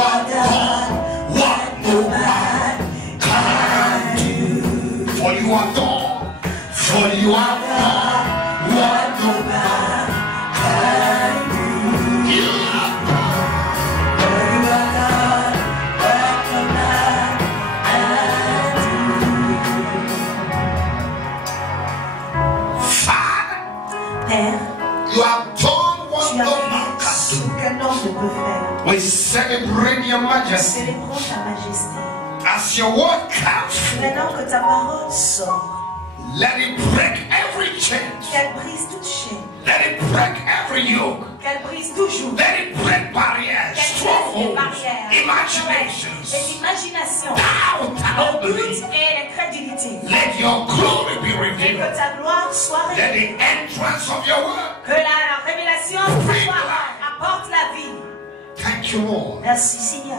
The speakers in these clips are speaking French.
have done what no man can do. For you are done. For you are done what no man can do. You are done. For you have done what no man can do. Father, Père, you have done what tu no as man fait can ce do. qu'un homme ne peut faire. We celebrate your majesty. Célébrons ta majesté. As your word comes, Maintenant que ta parole sort, let it break every chain. qu'elle brise toute chaîne, Let it break every yoke. qu'elle brise toujours, Let it break barriers, qu'elle brise les strongholds, barrières, imaginations, les imaginations, doubt and le unbelief. doute et l'incrédulité. Let your glory be Et que revealed. ta gloire soit Let révélée. the entrance of your word. Que la révélation apporte la vie. Thank you, Lord. Merci Seigneur.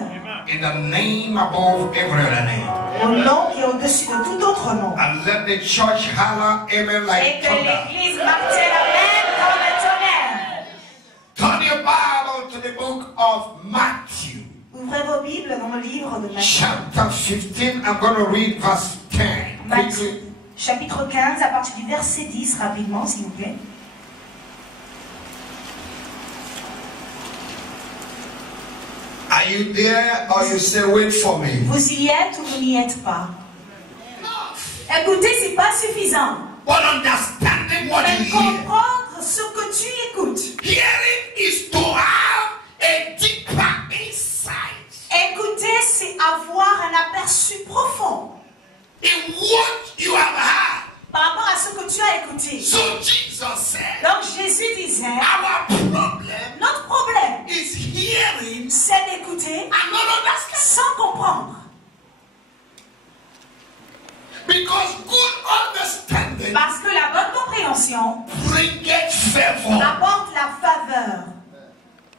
In the name above every other name. Au nom qui est au-dessus de tout autre nom. And let the church holler amen Et like que thunder. l'église martèle amen comme un tonnerre. Turn your Bible to the book of Matthew. Ouvrez vos Bibles dans le livre de Matthieu. Chapter 15. I'm going to read verse 10. Matthieu, chapitre 15, à partir du verset 10, rapidement, s'il vous plaît. Are you there or you say wait for me? Vous y êtes ou vous n'y êtes pas? Écouter, c'est pas suffisant. But understanding what Mais you hear. comprendre ce que tu écoutes. Hearing is to have a deeper insight Écouter, c'est avoir un aperçu profond in what you have heard. par rapport à ce que tu as écouté. So Jesus said, Donc Jésus disait, our problem notre problème, is hearing c'est d'écouter and not understanding. sans comprendre. Because good understanding Parce que la bonne compréhension bringeth favor. apporte la faveur.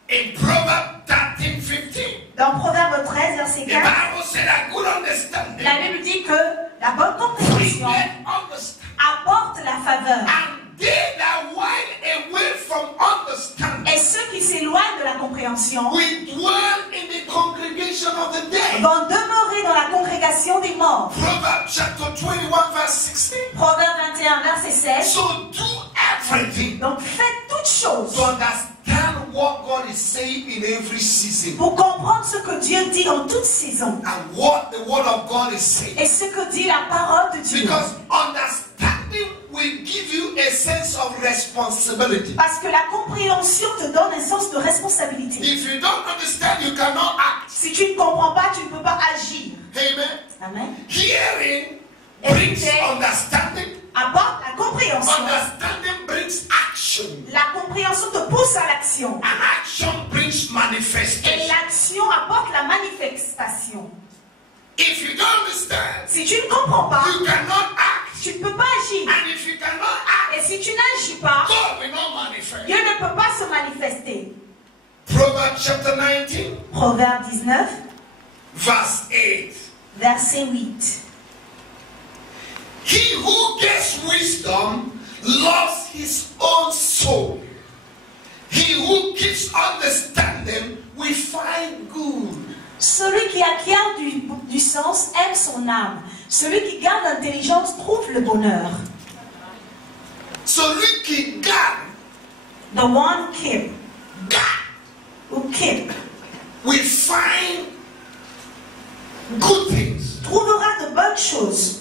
In Proverbs 13:15, Dans Proverbe 13, verset the 15, Bible said that good understanding la Bible dit que la bonne compréhension bringeth understanding. apporte la faveur. And they that while away from understanding Et ceux qui s'éloignent de la compréhension will dwell in the congregation of the dead. vont demeurer dans la congrégation des morts. Proverbs chapter 21 verse 16. Proverbe 21, verset 16. So do everything Donc faites toutes choses to understand what God is saying in every season pour comprendre ce que Dieu dit dans toute saison and what the word of God is saying. et ce que dit la parole de Dieu. Because understanding will give you a sense of responsibility. Parce que la compréhension te donne un sens de responsabilité. If you don't understand, you cannot act. Si tu ne comprends pas, tu ne peux pas agir. Amen. Amen. Hearing brings Écoutez. understanding. Apporte la compréhension. Understanding brings action. La compréhension te pousse à l'action. And action brings Et manifestation. l'action apporte la manifestation. If you don't understand, Si tu ne comprends pas, you cannot act. tu ne peux pas agir. And if you cannot act, Et si tu n'agis pas, God will not manifest. Dieu ne peut pas se manifester. Proverbs chapter 19, Proverbe 19, verse 8. verset 8. He who gets wisdom loves his own soul. He who keeps understanding will find good. Celui qui acquiert du sens aime son âme. Celui qui garde l'intelligence trouve le bonheur. Celui qui garde, The one who keep will find good things. trouvera de bonnes choses.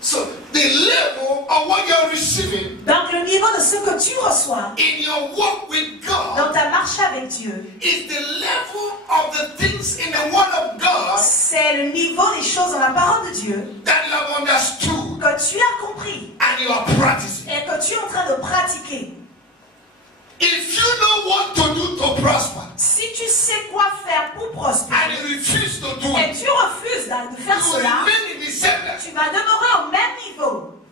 So the level of what you're receiving Donc le niveau de ce que tu reçois in your walk with God dans ta marche avec Dieu, is the level of the things in the Word of God c'est le niveau des choses dans la parole de Dieu that you have understood que tu as compris and you are practicing. et que tu es en train de pratiquer. If you know what to do to prosper Si tu sais quoi faire pour and prospérer you refuse to do et it, tu refuses de faire you will cela, remain in the same level. tu vas demeurer au même niveau.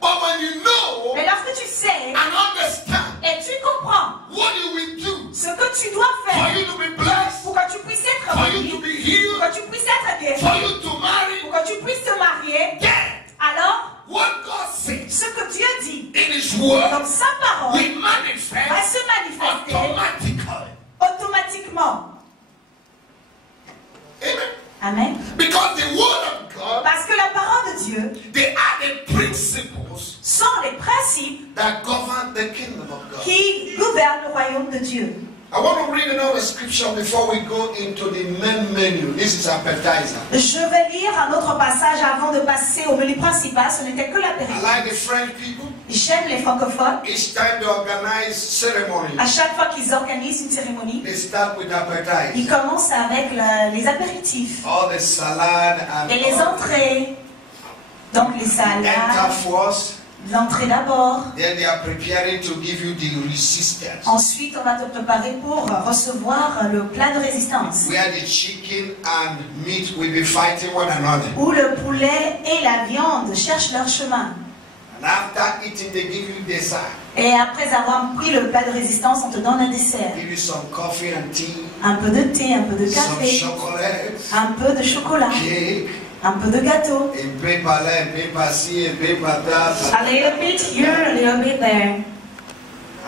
But when you know Mais lorsque tu sais and understand et tu comprends what you will do ce que tu dois for faire you to be blessed, pour que tu puisses être for you béni, to be pour healed, que tu puisses être for guéri, you to marry, pour que tu puisses te marier, then alors what God says ce que Dieu dit in His Word dans sa parole will va manifest se manifester automatically. automatiquement. Amen. Because the word of God, Parce que la parole de Dieu they are the principles sont les principes that govern the kingdom of God. qui gouvernent le royaume de Dieu. I want to read another scripture before we go into the main menu. This is appetizer. Je vais lire un autre passage avant de passer au menu principal. Ce n'était que I l'apéritif. like the French people. J'aime les francophones. Each time they organize ceremony, À chaque fois qu'ils organisent une cérémonie, they start with appetizer. ils commencent avec les apéritifs All the salad and et les all entrées. Donc les enter salades, first. l'entrée d'abord. Then they are preparing to give you the resistance. Ensuite, on va te préparer pour recevoir le plat de résistance. Where the chicken and meat will be fighting one another. Où le poulet et la viande cherchent leur chemin. And after eating, they give you dessert. Et après avoir pris le plat de résistance, on te donne un dessert. Give you some coffee and tea, Un peu de thé, un peu de some café, chocolate, un peu de chocolat, cake, un peu de gâteau. and paper là, paper ci, and paper that. A little bit here, a little bit there.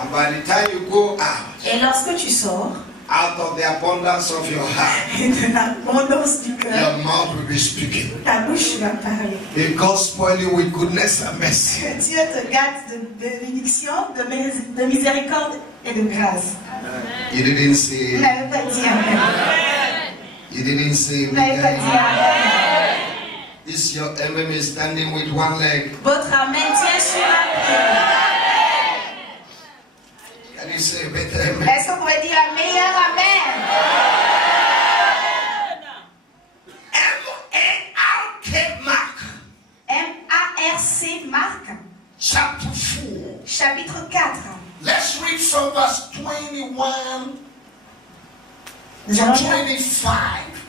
And by the time you go out Et lorsque tu sors, of the abundance of your heart, et de l'abondance du cœur, your mouth will be speaking. ta bouche va parler. May God spoil you with goodness and mercy. Que Dieu te gâte de bénédiction, de miséricorde et de grâce. You didn't say, Vous n'avez pas dit amen. you didn't say, Vous n'avez pas dit amen. this your enemy is standing with one leg. Votre amen tient sur un pied. Can you say better amen? Est-ce que vous pouvez dire un meilleur amen? M-A-R-K Mark, M-A-R-C, Marc, chapter 4. chapitre 4. Let's read from verse 21 Nous to allons lire, 25.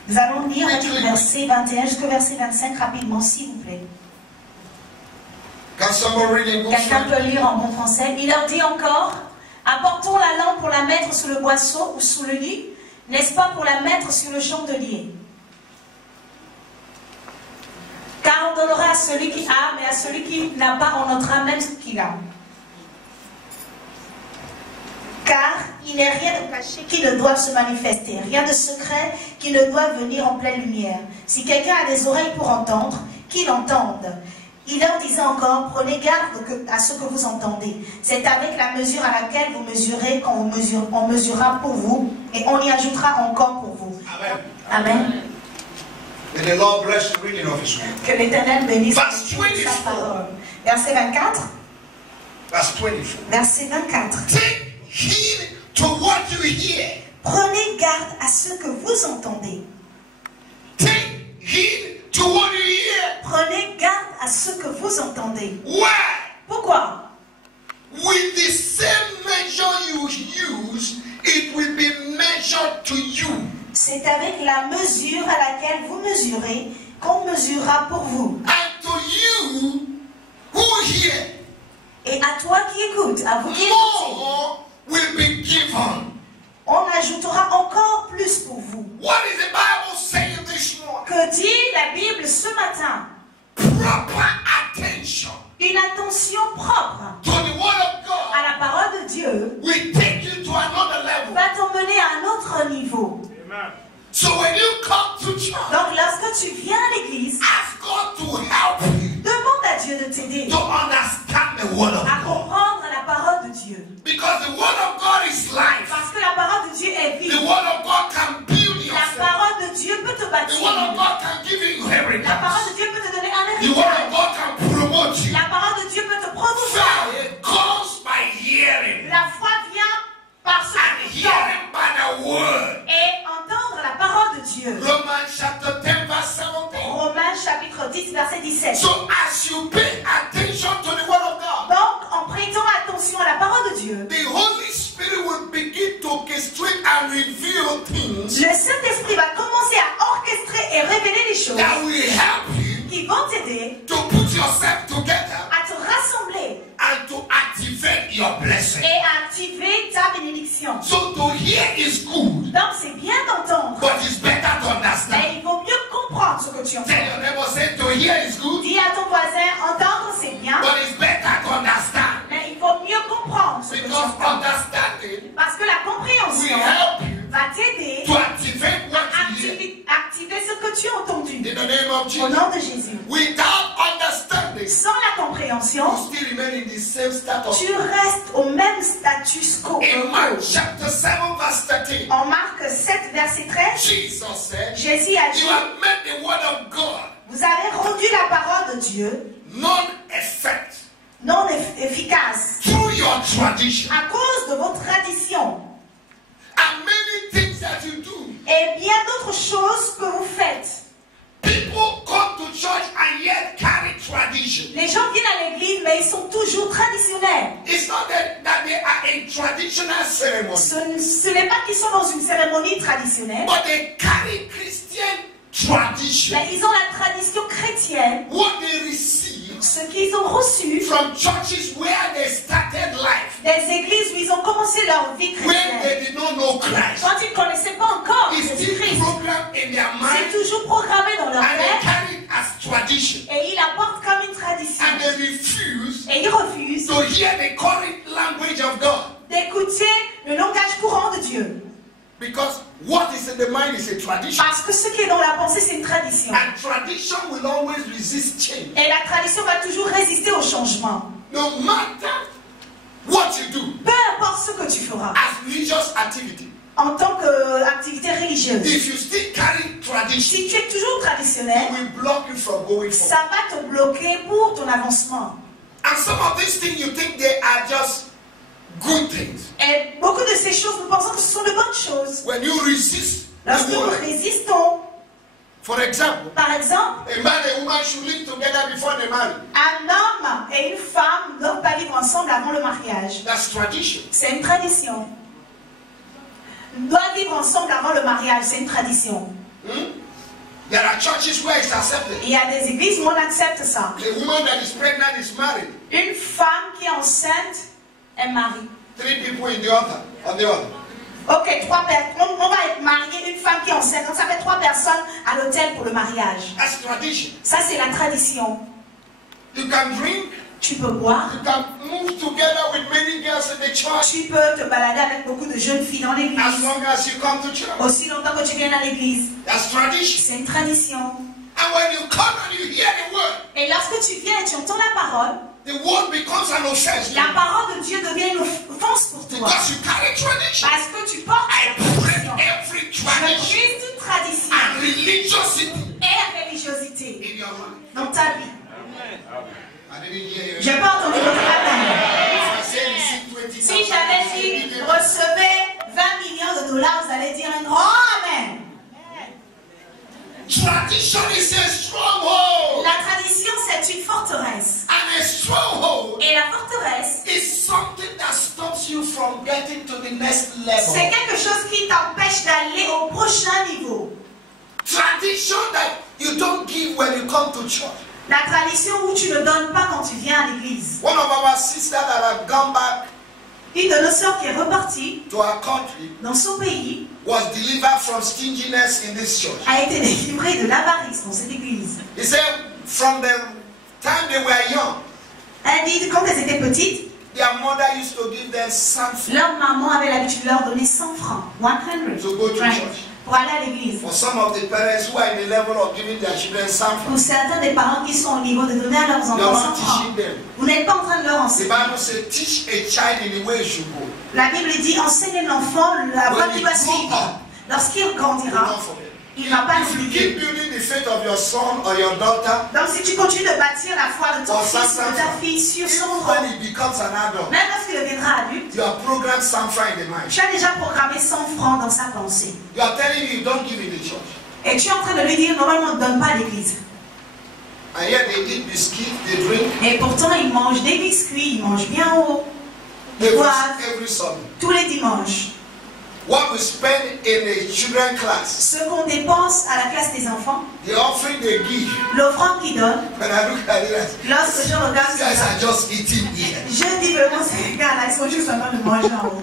nous allons lire du verset 21 jusqu'au verset 25 rapidement, s'il vous plaît. Can somebody read in good Quelqu'un French? peut lire en bon français. Il leur dit encore, apportons la lampe pour la mettre sous le boisseau ou sous le lit, n'est-ce pas pour la mettre sur le chandelier? Car on donnera à celui qui a, mais à celui qui n'a pas, on notera même ce qu'il a. Car il n'est rien de caché qui ne doive se manifester, rien de secret qui ne doit venir en pleine lumière. Si quelqu'un a des oreilles pour entendre, qu'il entende. Il leur disait encore, prenez garde à ce que vous entendez. C'est avec la mesure à laquelle vous mesurez qu'on on mesurera pour vous et on y ajoutera encore pour vous. Amen. Amen. May the Lord bless the reading of His word. Que l'Éternel bénisse Verse sa 24. parole. Verset 24. Verse 24. Verset 24. Take heed to what you hear. Prenez garde à ce que vous entendez. Take heed to what you hear. Prenez garde à ce que vous entendez. Why? Pourquoi? With the same measure you use, it will be measured to you. C'est avec la mesure à laquelle vous mesurez qu'on mesurera pour vous. And to you who hear, Et à toi qui écoutes, à vous qui écoutez, more will be given. on ajoutera encore plus pour vous. What is the Bible saying this morning? Que dit la Bible ce matin? Proper attention Une attention propre to the Word of God à la parole de Dieu will take you to another level. va t'emmener à un autre niveau. So when you come to church, Donc lorsque tu viens à l'église, ask God to help you demande à Dieu de t'aider to understand the Word of à God. comprendre la parole de Dieu. Because the Word of God is life. Parce que la parole de Dieu est The vie. Word of God can build La yourself. parole de Dieu peut te The Word of bâtir. God can give you La parole inheritance. de Dieu peut te donner un The Word of héritage. God can promote you. La parole de Dieu peut te promouvoir. Faith comes by hearing, La foi vient par ce and que tu hearing by the Word. et entendre la parole de Dieu. Romans chapter 10 verse 17. Romains chapitre 10 verset 17. So as you pay attention to the Word of God, Donc en prêtant attention à la parole de Dieu, the Holy Spirit will begin to orchestrate and reveal things le Saint-Esprit va commencer à orchestrer et révéler les choses that will help you qui vont t'aider to put yourself together à te rassembler and to activate your blessing. et à activer ta bénédiction. So to hear is good, Donc c'est bien d'entendre, but it's better to understand. mais il vaut mieux comprendre ce que tu entends. Tell your neighbor, say to hear is good, Dis à ton voisin, entendre c'est bien, but it's better to understand. mais il vaut mieux comprendre ce que tu Because entends. understanding Parce que la will compréhension help you va t'aider to activate what à you hear. activer ce que que tu as entendu, In the name of au Jesus. nom de Jésus, Without understanding, sans la compréhension, you still remain in the same status. tu restes au même status quo. In Mark chapter 7 verse 13, En Marc 7, verset 13, Jesus said, Jésus a you dit, have made the word of God vous avez rendu la parole de Dieu non-effect non efficace through your tradition. à cause de vos traditions And many things that you do. et bien d'autres choses que vous faites. People come to church and yet carry tradition. Les gens viennent à l'église, mais ils sont toujours traditionnels. It's not that they are in traditional ceremony, Ce n'est pas qu'ils sont dans une cérémonie traditionnelle, but they carry Christian tradition. mais ils ont la tradition chrétienne, What they receive ce qu'ils ont reçu from churches where they started life, des églises où ils ont commencé leur vie when chrétienne. they did not know Christ. Quand ils ne connaissaient pas encore It's still Jésus-Christ, programmed in their c'est mind toujours programmé dans leur and they tête carry it as tradition. et ils l'apportent comme une tradition. And they refuse Et ils refusent to hear the current language of God. d'écouter le langage courant de Dieu. Because what is in the mind is a tradition. Parce que ce qui est dans la pensée, c'est une tradition. And tradition will always resist change. Et la tradition va toujours résister au changement. No matter what you do Peu importe ce que tu feras as religious activity. en tant qu'activité religieuse. If you still carry tradition, Si tu es toujours traditionnel, it will block you from going forward. ça va te bloquer pour ton avancement. And some of these things you think they are just good things. Et beaucoup de ces choses, nous pensons que ce sont de bonnes choses. When you resist the Lorsque nous word, résistons, for example, par exemple, a man and a woman should live together before they marry. un homme et une femme ne doivent pas vivre ensemble avant le mariage. That's tradition. C'est une tradition. Ils doivent vivre ensemble avant le mariage, c'est une tradition. There are churches where it's accepted. Il y a des églises où on accepte ça. A woman that is pregnant is married. Une femme qui est enceinte est mariée. 3 people in the altar, on the altar. Ok, on va être marié, une femme qui est enceinte. Donc ça fait 3 personnes à l'hôtel pour le mariage. That's tradition. Ça, c'est la tradition. You can drink. Tu peux boire. You can move together with many girls in the church Tu peux te balader avec beaucoup de jeunes filles dans as l'église. long as you come to church. Aussi longtemps que tu viens à l'église. That's tradition. C'est une tradition. And when you come and you hear the word, Et lorsque tu viens et tu entends la parole, the word becomes an offense to la you parole de Dieu devient une offense pour toi. because you carry tradition. Parce que tu portes I la break tradition. every Je tradition brise toute tradition and religiosity et religiosité in your life. dans ta vie. I didn't hear you. Je n'ai pas entendu votre amen. If I say receive 20,000, Si j'avais dit recevez 20 millions de dollars, vous allez dire un grand amen. tradition is a stronghold. La tradition, c'est une forteresse. And a stronghold Et la forteresse, is something that stops you from getting to the next level. c'est quelque chose qui t'empêche d'aller au prochain niveau. Tradition that you don't give when you come to church. La tradition où tu ne donnes pas quand tu viens à l'église. One of our sisters that have gone back Une de nos sœurs qui est repartie to our country dans son pays was delivered from stinginess in this church. a été délivrée de l'avarice dans cette église. He said from the time they were young, Elle dit quand elles étaient petites, their mother used to give them something leur maman avait l'habitude de leur donner 100 francs, 100 to go to francs, church. pour aller à l'église. For some of the parents who are in the level of giving their children something, Pour certains des parents qui sont au niveau de donner à leurs you're enfants not 100 francs, teaching them. vous n'êtes pas en train de leur The enseigner. Bible says, teach a child in the way he should go. La Bible dit enseigne l'enfant la voie qu'il doit suivre. Lorsqu'il Do grandira, not forget. il ne va pas If you l'oublier. keep building the faith of your son or your daughter, Donc si tu continues de bâtir la foi de ton or fils ou de ta fille sur son even front, when he becomes an adult, même lorsqu'il deviendra adulte, you are programmed somewhere in the mind. tu as déjà programmé 100 francs dans sa pensée. You are telling you don't give in the church. Et tu es en train de lui dire, normalement, ne donne pas à l'église. And yet they eat biscuits, they drink Et pourtant, il mange des biscuits, il mange bien haut, il boit every Sunday. tous les dimanches. What we spend in a children class, Ce qu'on dépense à la classe des enfants, the offering they give, l'offrande qu'ils donnent, when I look at it, lorsque je regarde these guys ça, are just eating here. je dis vraiment, ces gars-là, ils sont juste en train de manger en haut.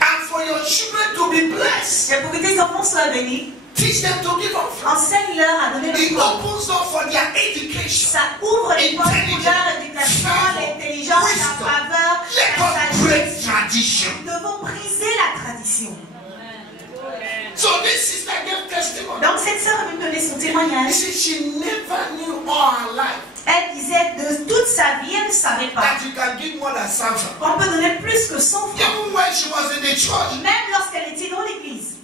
And for your children to be blessed, Et pour que tes enfants soient bénis, teach them to give offering. enseigne-leur à donner It l'offrande. opens up for their education. Ça ouvre les portes pour leur éducation, l'intelligence, la faveur, Let la us break sagesse. tradition. Nous devons briser la tradition. So this sister gave témoignage. He said she never knew all her life Elle disait de toute sa vie, elle ne savait pas that you can give more than something. qu'on peut donner plus que 100 francs. Even when she was in the church, Même lorsqu'elle était dans l'église.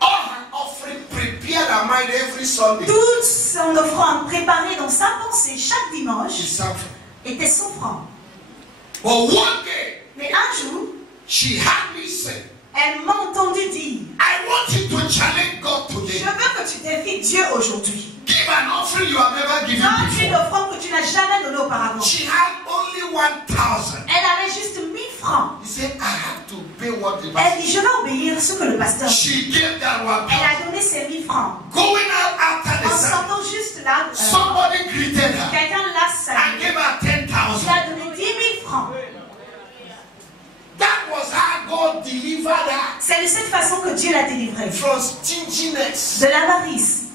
all her offering prepared her mind every Sunday. Toute son offrande préparée dans sa pensée chaque dimanche She's something. était 100 francs. But one day, Mais un jour, she had me say, elle m'a entendu dire, I want you to challenge God je today. veux que tu défies Dieu aujourd'hui. Give an offering you have never given Donne une before. offrande que tu n'as jamais donnée auparavant. She had only 1,000. Elle avait juste 1000 francs. He said, I have to pay what the Elle pastor. dit, je vais obéir ce que le pasteur dit. She gave that Elle 1,000. a donné ses 1000 francs. Going out after the En service, sortant juste là, somebody greeted her quelqu'un l'a and salué. gave her Il 10,000. a donné 10 000 francs. That was how God delivered her C'est de cette façon que Dieu l'a délivrée. from stinginess. De l'avarice.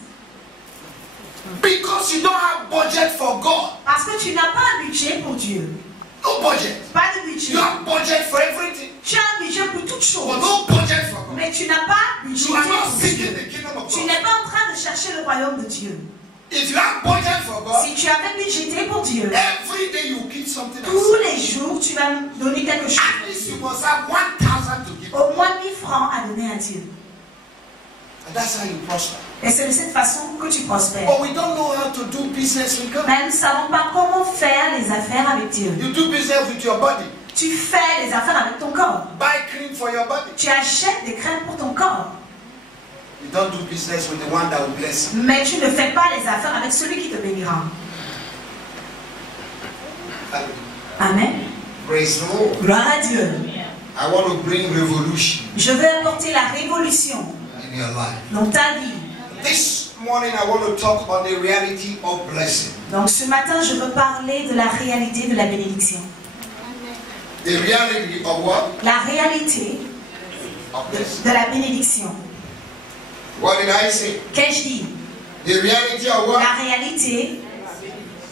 Because you don't have budget for God. Parce que tu n'as pas un budget pour Dieu. No budget. Pas de budget. You have budget for everything, Tu as un budget pour toutes but choses. no budget for God. Mais tu n'as pas budget You are not pour seeking Dieu. the kingdom of Tu God. n'es pas en train de chercher le royaume de Dieu. If you have budget for God, Si tu avais budgété pour Dieu, every day you give something tous else. les jours, tu vas donner quelque chose. At least you must have 1,000 to give. Au moins 1000 francs à donner à Dieu. And that's how you prosper. Et c'est de cette façon que tu prospères. But we don't know how to do business with God. Mais nous ne savons pas comment faire les affaires avec Dieu. You do business with your body. Tu fais les affaires avec ton corps. Buy cream for your body. Tu achètes des crèmes pour ton corps. You don't do business with the one that will bless you. Mais tu ne fais pas les affaires avec celui qui te bénira. Amen. Praise the Lord. Gloire à Dieu. I want to bring revolution Je veux apporter la révolution in your life. dans ta vie. This morning I want to talk about the reality of blessing. Donc ce matin, je veux parler de la réalité de la bénédiction. The reality of what? La réalité Of blessing. de la bénédiction. What did I say? Qu'ai-je dit? The reality of what? La réalité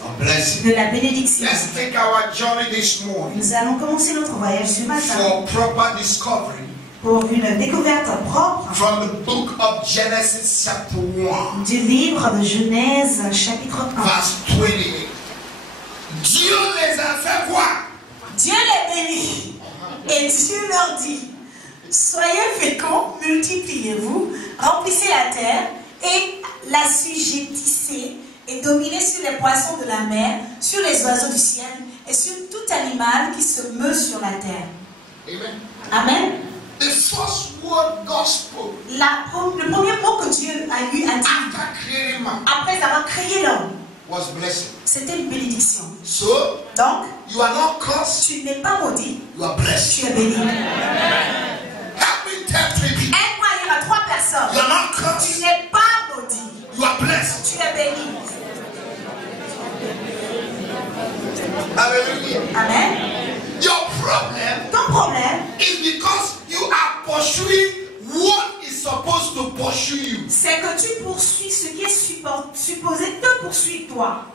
Of blessing. de la bénédiction. Let's take our journey this morning Nous allons commencer notre voyage ce matin for proper discovery pour une découverte propre from the book of Genesis chapter 1 du livre de Genèse chapitre 1. verse 28. Dieu les a fait voir. Dieu les bénit et Dieu leur dit, soyez féconds, multipliez-vous, remplissez la terre et l'assujettissez et dominez sur les poissons de la mer, sur les oiseaux du ciel et sur tout animal qui se meut sur la terre. Amen. Amen. The first word God spoke Le premier mot que Dieu a dit after creating man après avoir créé l'homme, was blessing. c'était une bénédiction. So Donc, you are not cursed, tu n'es pas maudit, you are blessed. tu es béni. Help me tell 3 people. Aide-moi à dire à 3 personnes, You are not tu cursed, n'es pas maudit, you are blessed. tu es béni. Hallelujah. Amen. Your problem Ton problème, is because you are pursuing what is supposed to pursue you. c'est que tu poursuis ce qui est supposé te poursuivre toi.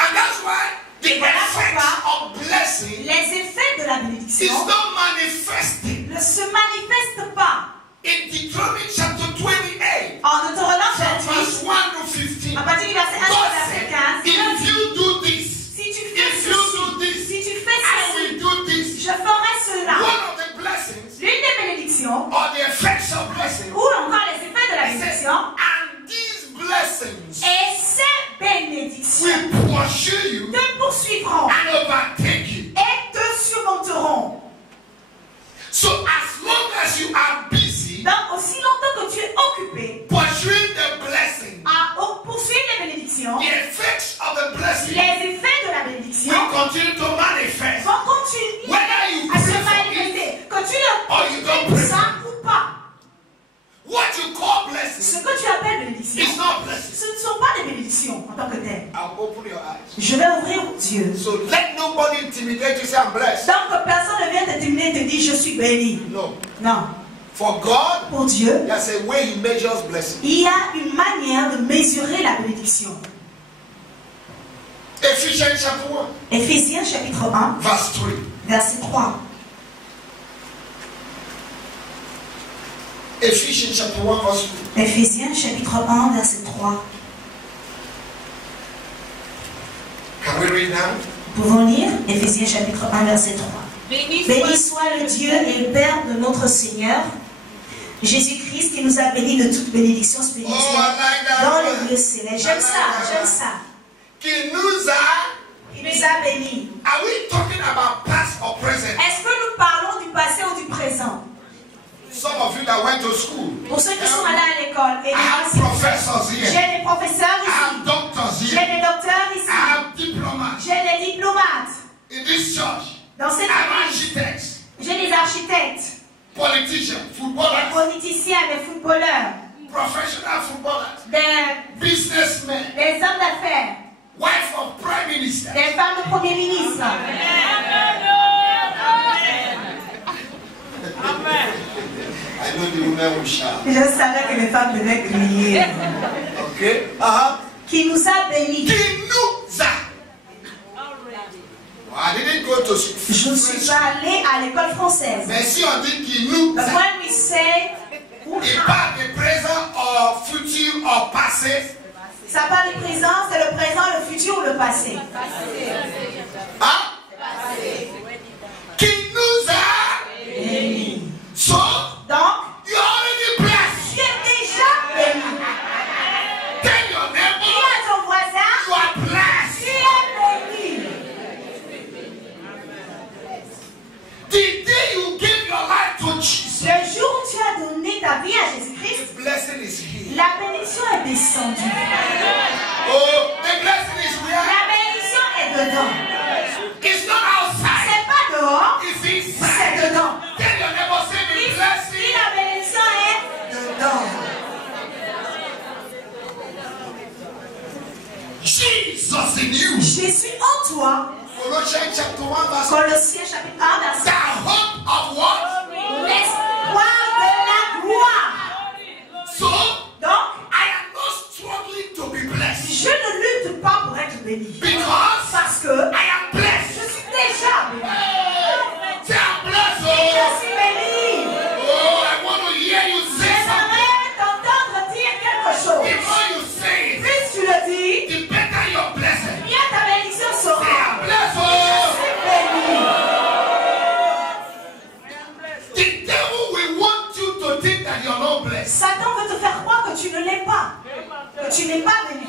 And that's why the Et voilà effects of blessing Les effets de la is bénédiction not manifesting. ne se manifestent pas. In Deuteronomy chapter 28, En Deutéronome from 28, verse 1 to 15, à partir du verset 1 God au verset said, 15, if you do this, si tu fais if you do ceci, this, si tu fais I will ceci, do this. je ferai cela. One of the blessings L'une des bénédictions, or the effects of blessing, ou encore les effets de la he says, bénédiction, and these blessings et ces bénédictions will pursue you te poursuivront and overtake you. et te surmonteront. So as long as you are busy Donc, aussi longtemps que tu es occupé pursuing the blessing, à poursuivre les bénédictions, the effects of the blessing les effets de la bénédiction will continue to manifest. vont continuer Whether you à se pray for it manifester, que tu or you le don't fais pray. ça ou pas. What you call Ce blessing que tu appelles bénédiction, is not blessing. ce ne sont pas des bénédictions en tant que telles. I'll open your eyes. Je vais ouvrir Dieu. So let nobody intimidate you, say I'm blessed. Donc, personne ne vient t'intimider et te dire je suis béni. No. Non. For God, Pour Dieu, there's a way He measures blessing. il y a une manière de mesurer la bénédiction. Ephesians chapter 1, Éphésiens chapitre 1, verse 3. verset 3. Ephesians chapter 1 verse 2. Éphésiens chapitre 1 verset 3. Can we read now? Nous pouvons lire Éphésiens chapitre 1 verset 3. Béni soit le Dieu et le Père de notre Seigneur Jésus-Christ, qui nous a bénis de toute bénédiction spirituelle dans les lieux célestes. J'aime ça, j'aime ça. Qui nous a bénis. Are we talking about past or present? Est-ce que nous parlons du passé ou du présent? Some of you that went to school. Pour ceux qui sont allés à l'école, I have professors here. j'ai des professeurs I have ici. doctors J'ai here. des docteurs ici. I have diplomats. J'ai des diplomates. In this church, Dans cette I have église, architects, j'ai des architectes, politicians, des footballers, politiciens, des footballeurs, professional footballers, des businessmen, hommes d'affaires, wife of prime minister. des femmes de premier ministre. I know the women will shout. Je savais que les femmes devaient crier. Okay. Qui nous a bénis. Qui nous a. I didn't go to school. Je ne suis pas allée à l'école française. Mais si on dit qui nous But a, when we say, il parle de présent or futur or passé. ça parle du présent, c'est le présent, le futur ou le passé. Hein? Qui nous a Bénis. so Donc, you already blessed. tu es déjà béni. Tell your Dis neighbor à ton voisin, you are tu blessed. es béni. The day you give your life to Jesus, Le jour où tu as donné ta vie à Jésus-Christ, the blessing is here. la bénédiction est descendue. Oh, the blessing is La where? bénédiction est dedans. It's not outside. C'est pas dehors, It's c'est inside. dedans. Tell your neighbor, say the Si blessing. la bénédiction est dedans. Jesus in you. Jésus en toi. Colossians chapter 1 verse 1. Colossiens chapitre 1 The verset hope of what? l'espoir de la gloire. So, Donc, I am not struggling to be blessed. je ne lutte pas pour être béni. Because Parce que I am je blessed. suis déjà béni. Say I'm blessed. Je Oh, suis béni. oh, I want to hear you say something. J'aimerais t'entendre dire quelque The chose. more you say it, Plus tu le dis, the better your blessing. bien ta bénédiction Say I'm sera. blessed. Je Oh, suis béni. the devil will want you to think that you're not blessed. Satan veut te faire croire que tu ne l'es pas. Que tu n'es pas béni.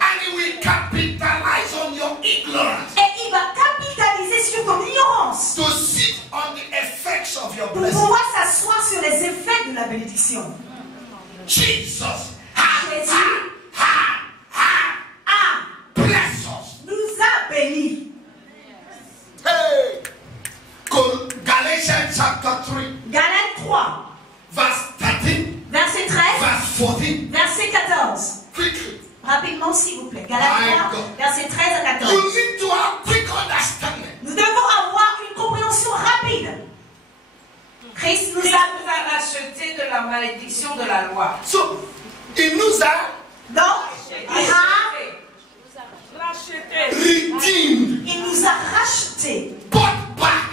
And he will capitalize on your ignorance Et il va capitaliser sur ton ignorance. to sit on the effects of your Pour blessing. pouvoir s'asseoir sur les effets de la bénédiction. Jesus Jésus a, bless us. nous a bénis. Hey. Galatians chapter 3, Galates 3, verse 13, verset 13, verse 14. verset 14. Quickly. Rapidement, s'il vous plaît. Galates My 3, God. verset 13 à 14. You need to have quick understanding. Nous devons avoir une compréhension rapide. Christ nous Christ a... nous a rachetés de la malédiction de la loi. So, il nous a Donc, redeemed, il nous a rachetés. bought back,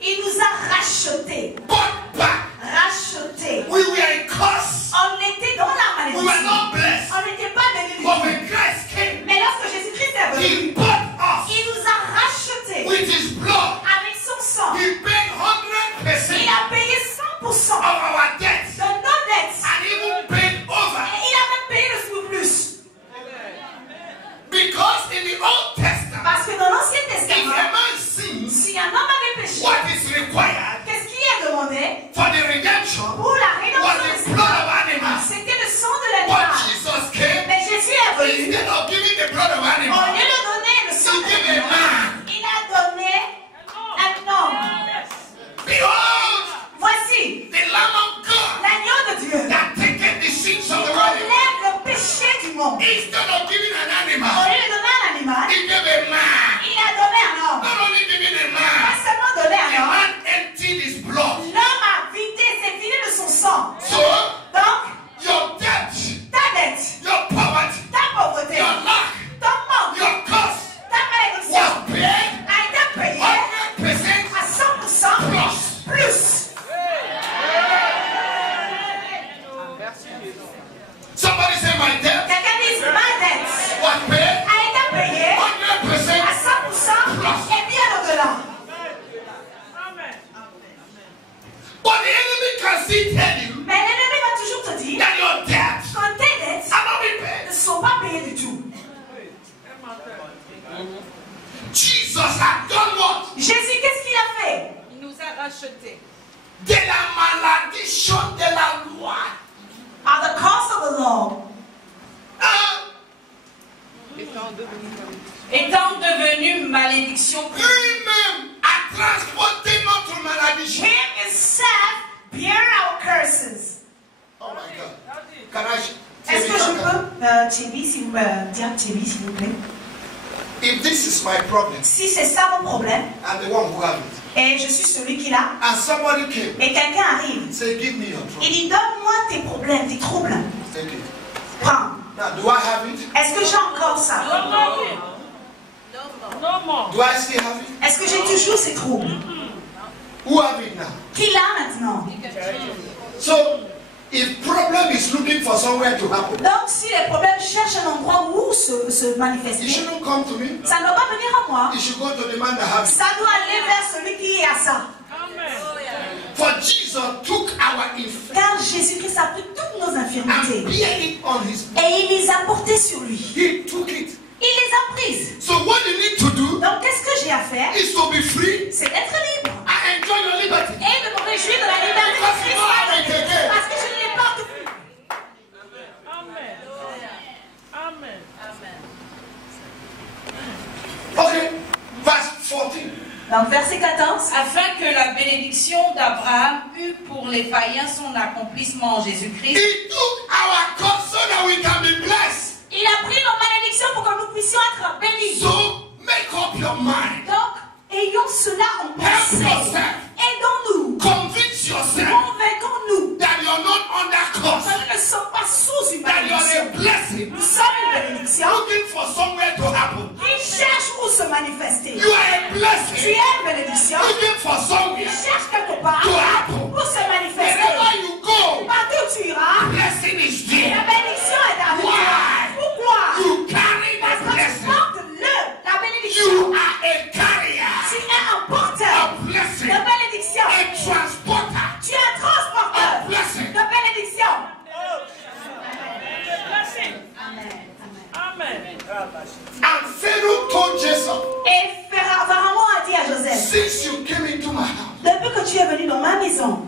Il nous a rachetés. bought back. Rachetés. We were in curse. On était dans la We were malédiction. not blessed. On n'était pas bénis. But when Christ came, Mais lorsque Jésus-Christ est venu, he bought us il nous a rachetés with his blood. avec son sang. He paid 100% Il a payé 100% of our debts de nos dettes. and even paid over. Et il a même payé le surplus. Because in the Old Testament, Parce que dans l'Ancien if a Testament, man sins, si un homme avait péché, what is required qu'est-ce qui est demandé for the redemption pour la was rédemption the de blood of animals. C'était le sang de But l'animal. Jesus came, Mais Jésus est venu. instead of giving the blood of Au lieu animals, de donner le sang he de gave a l'animal, man. il a donné un homme. Behold, Voici the Lamb of God l'agneau de Dieu that taketh the sins qui of the world. enlève le péché du monde. Instead of giving an Au animal, lieu de donner un animal, he gave a man. il a donné un homme. Not only giving a Pas man, seulement donné the un homme, man emptied his blood. l'homme a vidé, s'est vidé de son sang. So, Donc, your debt, ta dette, your poverty, ta pauvreté, your lack, ton has done what? Jésus, qu'est-ce qu'il a fait? Il nous a rachetés. De la malédiction de la loi. At the cost of the law. Étant devenu malédiction pour Lui-même a transporté notre malédiction. Him himself bear our curses. Oh my God. Can I Est-ce que je peux, Thierry, s'il vous plaît? If this is my problem, Si c'est ça mon problème, I'm the one who have it, et je suis celui qui l'a, and somebody came, et quelqu'un arrive, say, give me your trouble. il dit donne-moi tes problèmes, tes troubles. Take it. Prends. Now, do I have it? Est-ce que j'ai encore ça? Do I still have it? Est-ce que j'ai toujours ces troubles? Who have it now? Qui l'a maintenant? So, if problem is looking for somewhere to happen, Donc si les problèmes cherchent un endroit où se manifester, it shouldn't come to me. ça ne doit pas venir à moi. It should go to the man that has it. Ça doit aller vers celui qui est à ça. For Jesus took our infirmity Car Jésus-Christ a pris toutes nos and infirmités bear it on his back. et il les a portées sur lui. He took it. Il les a prises. So what you need to do Donc qu'est-ce que j'ai à faire? is to be free C'est d'être libre and enjoy your liberty. et de me réjouir de la liberté de Because you don't have it Christ. again. Parce que je ne les porte plus. Okay, verse 14. Donc verset 14. afin que la bénédiction d'Abraham eût pour les païens son accomplissement en Jésus-Christ. He took our curse so that we can be blessed. Il a pris nos malédictions pour que nous puissions être bénis. So make up your mind. Donc, ayons cela en pensée. Help yourself. Aidons-nous. Convince yourself Convainquons-nous that you're not under que curse. nous ne sommes pas sous une That you're malédiction. a blessing. Nous sommes une bénédiction Looking for somewhere to happen. qui cherche où se manifester. You are a Tu blessing. es une bénédiction Looking for qui somewhere cherche quelque part to happen. pour se manifester. Wherever you go, Partout où tu iras, blessing is la there. bénédiction est avec toi. Why? Pourquoi? You carry Parce the que tu blessing. portes la bénédiction. You are a carrier. Tu es un porteur A blessing. de bénédiction. A transporter. Tu es un transporteur A blessing. de bénédiction. And Pharaoh told Jason, Et Pharaon a dit à Joseph, since you came into my house, depuis que tu es venu dans ma maison,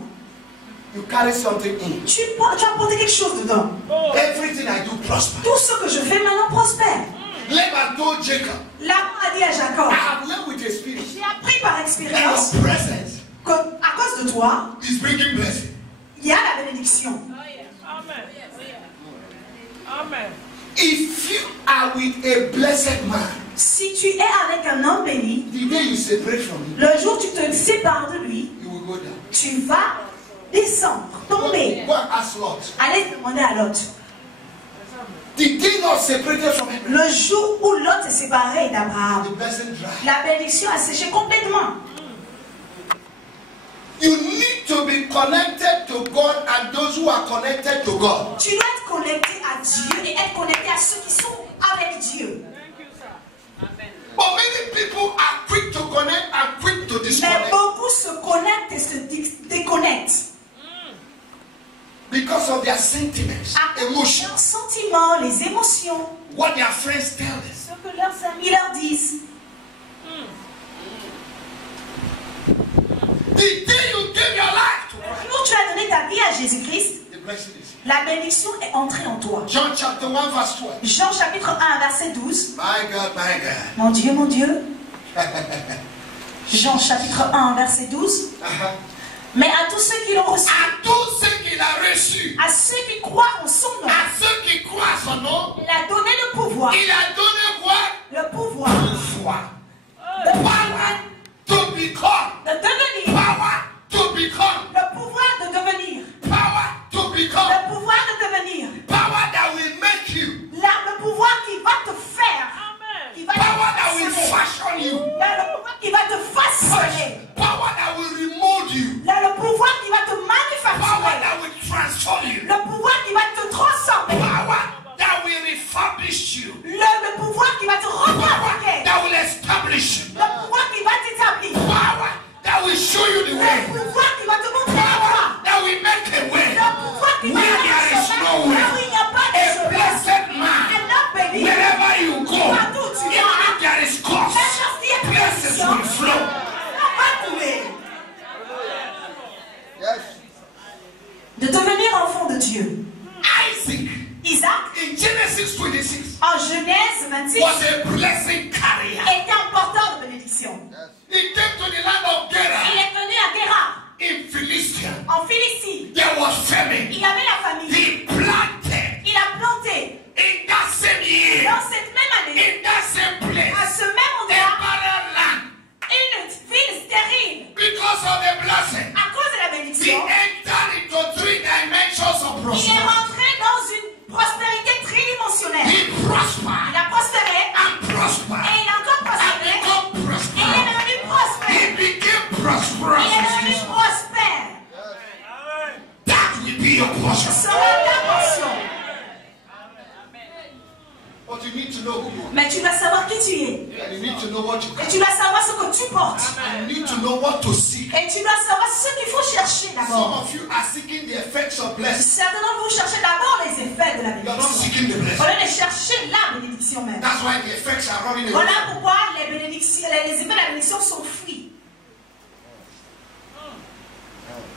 you carry something in. tu as porté quelque chose dedans. Everything I do prosper. Tout ce que je fais maintenant prospère. Laban told Jacob, Laban a dit à Jacob, I have learned with experience j'ai appris par that expérience your presence que à cause de toi, is bringing blessing. il y a la bénédiction. If you are with a blessed man, Si tu es avec un homme béni, the day you separate from him, le jour où tu te sépares de lui, you will go down. tu vas descendre, tomber. Go and ask Lot. Allez demander à Lot. The day Lot separated from him, Le jour où Lot s'est séparé d'Abraham, the blessing dried. la bénédiction a séché complètement. You need to be connected to God and those who are connected to God. Tu dois être connecté à Dieu et être connecté à ceux qui sont avec Dieu. But many people are quick to connect and quick to Mais disconnect beaucoup se connectent et se déconnectent. because of their sentiments, À cause de emotions, leurs sentiments, les émotions, what their friends tell them. ce que leurs amis leur disent. The day you give your life to Le Christ, jour où tu as donné ta vie à Jésus-Christ, the blessing is here. la bénédiction est entrée en toi. John chapter 1 verse 12. Jean chapitre 1 verset 12. My God, my God. Mon Dieu. Jean chapitre 1 verset 12. Mais à tous ceux qui l'ont reçu, À tous ceux qu'il a reçus, à ceux qui croient en son nom, à ceux qui croient son nom, il a donné le pouvoir. il a donné quoi? Le pouvoir Foi. de Power to become. devenir. Power to become. Le pouvoir de devenir. Power to become. Le pouvoir de devenir. Power that will make you. Là, le pouvoir qui va te faire. Qui va te Power that will façonner. fashion you. Là, le pouvoir qui va te façonner. Power that will remold you. Là, le pouvoir qui va te Power manufacturer. that will transform you. Le pouvoir qui va te transformer. Power that will refurbish you. Le en Genèse 26, was a blessing carrier. était un porteur de bénédiction. He came to the land of Il Gerar est venu à Guérard, in Philistia. en Philistie. There was famine. Il avait la famille. He planted Il a planté in that same year, dans cette même année, in that same à place, ce même a endroit, barren land. une ville stérile. Because of the blessing, À cause de la he bénédiction, entered into 3 dimensions of il est prosperity. rentré dans une prospérité tridimensionnelle. He Il prospered a prospéré and et prospered il a encore and prospéré become et il est prosperous. devenu prospère. He became Il est prosperous. devenu prospère. That will be your portion. Ce sera ta portion. But you need to know who you Mais tu dois savoir qui tu es. are. And you need to know what you Et can. tu dois savoir ce que tu portes. You need to know what to seek. Et tu dois savoir ce qu'il faut chercher Some d'abord. of you are seeking the effects of blessing. Certains d'entre vous cherchez d'abord les effets de la You are not bénédiction. seeking the Au blessing. lieu de chercher la bénédiction même. That's why the effects are running away. Voilà pourquoi les effets de la bénédiction sont fuis.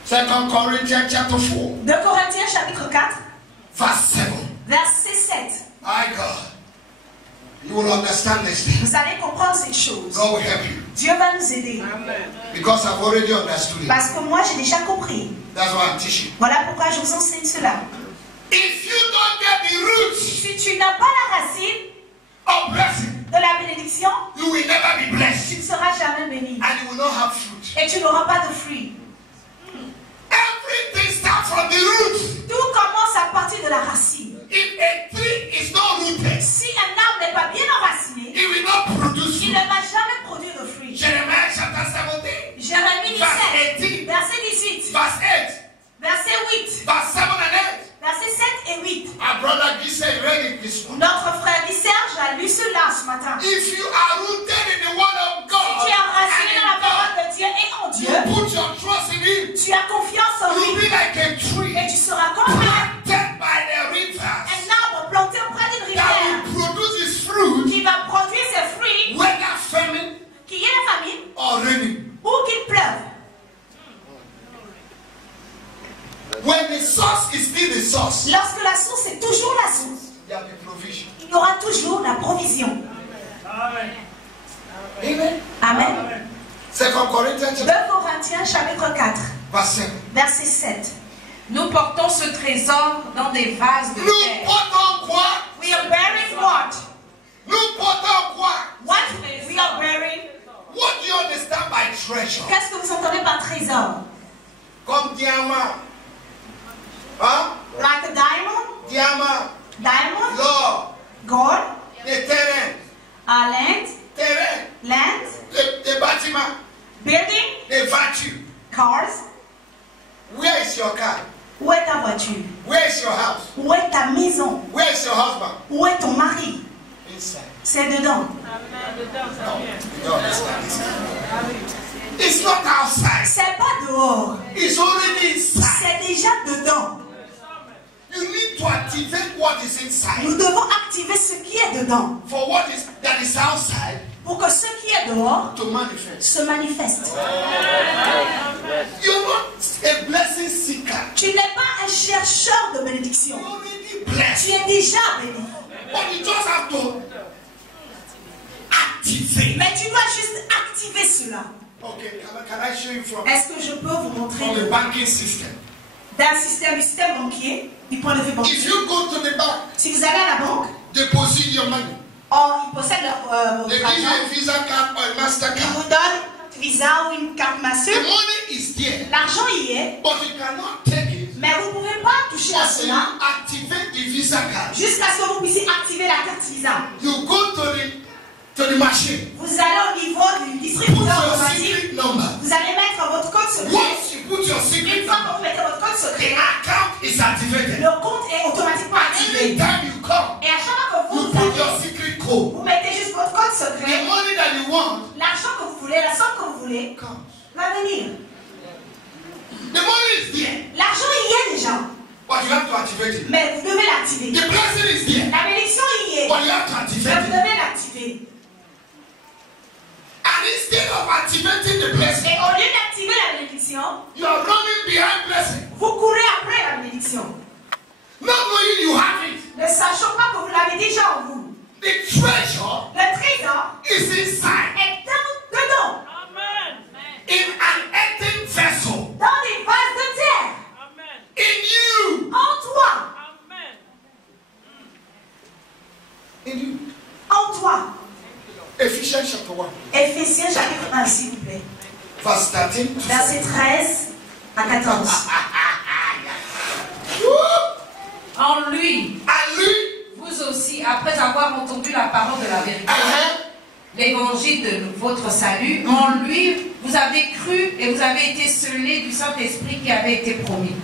2 Corinthians chapter 4, 2 Corinthiens chapitre 4, verse 7. verset 7. My God, you will understand this thing. Vous allez comprendre ces choses. God will help you. Dieu va nous aider. Because I've already understood it. Parce que moi, j'ai déjà compris. That's why I'm teaching. Voilà pourquoi je vous enseigne cela. If you don't get the roots Si tu n'as pas la racine of blessing, de la bénédiction, you will never be tu blessed. ne seras jamais béni. And you will not have fruit. Et tu n'auras pas de fruits. Everything starts from the root. Tout commence à partir de la racine. If a tree is not rooted, Si un arbre n'est pas bien enraciné, it will not produce il fruit. ne va jamais produire de fruits. Jeremiah chapter 17, Jérémie 17, verse 18, verset 18, verse 8, verset 8, verse 7 and 8. verset 7 et 8. Our brother Gisa read it this one. Notre frère Serge a lu cela ce matin. If you are rooted in the word of God, Tu es enraciné and dans la in God, parole de Dieu et en Dieu. you put your trust in Him, Tu as confiance en you'll lui be like a tree et tu seras comme planted by the rivers un arbre planté auprès d'une that rivière will produce its fruit, qui va produire ses fruits, whether famine qu'il y ait la famine or raining. ou qu'il pleuve. When the source is still the source, Lorsque la source est toujours la source, there will be provision. il y aura toujours la provision. Amen. Amen. 2 Corinthians 2 chapter Corinthiens chapitre 4, verse 7. verset 7. Nous portons ce trésor dans des vases de Nous terre. portons quoi? We are bearing what? Nous portons quoi? What we are bearing? What do you understand by treasure? Qu'est-ce que vous entendez par trésor? Comme diamant. Hein? Like a diamond, Diamant. diamond, L'or. gold, Des terrains. land, Terrain. land, Des bâtiments. building, Des voitures. cars. Where is your car? Où est ta voiture? Where is your house? Où est ta maison? Where is your husband? Où est ton mari? Inside. C'est dedans. You don't understand this. It's not outside. C'est pas dehors. It's already inside. C'est déjà dedans. You need to activate what is inside. Nous devons activer ce qui est dedans For what is that is outside pour que ce qui est dehors to manifest. se manifeste. You're not a blessing seeker. Tu n'es pas un chercheur de bénédiction. You're already Tu blessed. es déjà béni. But you just have to activate. Mais tu dois juste activer cela. Okay, can I show you from Est-ce que je peux vous montrer the banking system? du système banquier, du point de vue If banquier? you go to the bank, Si vous allez à la banque, deposit your money. ils possèdent votre They give you argent. a Visa card or a Ils Mastercard. vous donnent Visa ou une carte The Master. money is there, L'argent y est, but you cannot take it mais vous ne pouvez pas toucher à until you cela activate the Visa card. jusqu'à ce que vous puissiez activer la carte Visa. You go to the machine. Vous allez au niveau du Put distributeur your automatique. secret number. Vous allez mettre votre code secret. Once you put your secret Une fois que number, vous mettez votre code the secret, account is activated. le compte est automatiquement And activé. anytime you come, Et à chaque fois que you vous put your allez, secret code. vous mettez juste votre code The secret. money that you want L'argent que vous voulez, la somme que vous voulez, comes. va venir. The money is there, L'argent y est déjà, but you have to activate it. mais vous devez l'activer. The blessing is there, La bénédiction y est, but you have to mais activate vous it. devez l'activer. And instead of activating the blessing, Et au lieu d'activer la bénédiction, you are running behind blessing, vous courez après la bénédiction, not knowing you have it. ne sachant pas que vous l'avez déjà en vous. The treasure Le trésor is inside. est dedans. In an earthen vessel. Dans des vases de terre. In you. En toi. In you. En toi. Ephesians chapter 1. Éphésiens chapitre 1, s'il vous plaît. Verse 13. Verset 13 à 14. En lui, And lui. vous aussi, après avoir entendu la parole de la vérité, l'évangile de votre salut, en lui, vous avez cru et vous avez été scellés du Saint-Esprit qui avait été promis,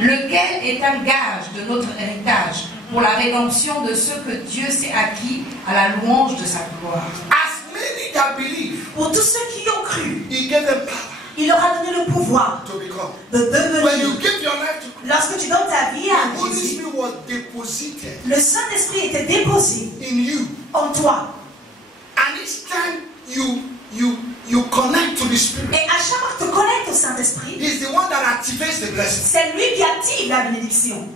lequel est un gage de notre héritage pour la rédemption de ceux que Dieu s'est acquis à la louange de sa gloire. As many that believe, Pour tous ceux qui ont cru, he gave them power il leur a donné le pouvoir to become. de When you devenir. give your life to Christ, Lorsque tu donnes ta vie à the Holy Jésus, Spirit was deposited le Saint-Esprit était déposé in you. en toi. And each time you connect to the Spirit, Et à chaque fois que tu te connectes au Saint-Esprit, he's the one that activates the blessing. c'est lui qui active la bénédiction.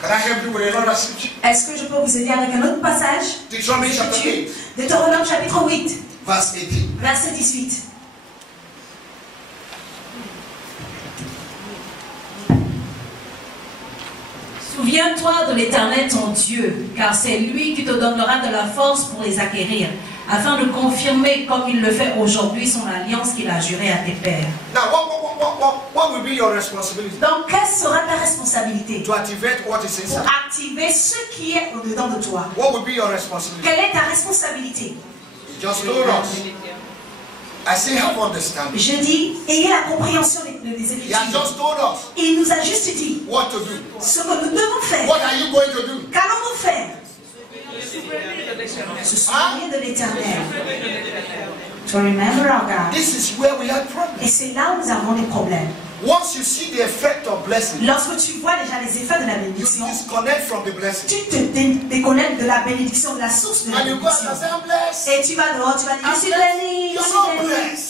Can I help you with another scripture? Est-ce que je peux vous aider avec un autre passage? Deuteronomy chapter 8, Deutéronome chapitre 8, verse 18. verset 18. Souviens-toi de l'Éternel ton Dieu, car c'est lui qui te donnera de la force pour les acquérir, afin de confirmer comme il le fait aujourd'hui son alliance qu'il a jurée à tes pères. Now, what will be your responsibility? Donc, quelle sera ta responsabilité To activate what is pour inside. activer ce qui est au-dedans de toi? What will be your responsibility? Quelle est ta responsabilité? He just told us. I say, have understanding. Je dis, ayez la compréhension des He has Écritures. just told us Il nous a juste dit what to do. ce que nous devons faire. What are you going to do? Qu'allons-nous faire? Se souvenir de l'Éternel. To remember our God. This is where we have Et problems. c'est là où nous avons des problèmes. Once you see the effect of blessing, Lorsque tu vois déjà les effets de la you bénédiction, disconnect from the blessing. tu te déconnectes de la bénédiction, de la source de la And you go out bénédiction. and say, I'm blessed. Et tu vas dehors, tu vas dire, je suis béni, je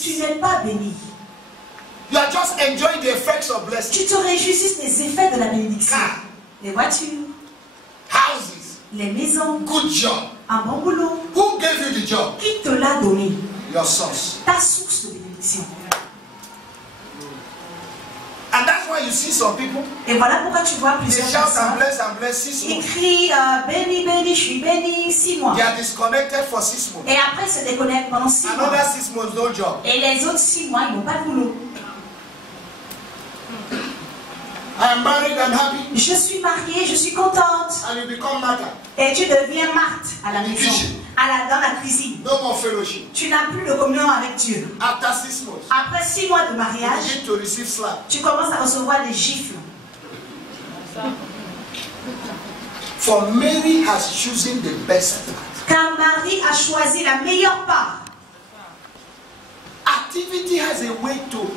suis béni. Tu n'es pas béni. You are just enjoying the effects of blessing. Tu te réjouis des effets de la bénédiction. Car, Les voitures, houses, les maisons, good job. un bon boulot. Who gave you the job? Qui te l'a donné? Your source. Ta source de bénédiction. And that's why you see some people, Et voilà pourquoi tu vois they plusieurs shout and personnes bless 6 qui months. crient béni, béni, je suis béni 6 mois. They are disconnected for 6 months. Et après ils se déconnectent pendant 6 mois. Another 6 months, no job. Et les autres 6 mois, ils n'ont pas de boulot. I am married and happy. Je suis mariée, je suis contente. And you become Martha. Et tu deviens Marthe à la In the maison, kitchen. dans la cuisine. No more fellowship. Tu n'as plus de communion avec Dieu. After 6 months, Après 6 mois de you mariage, begin to receive slap. tu commences à recevoir des gifles. For Mary has chosen the best part. Car Marie a choisi la meilleure part. Activity has a way to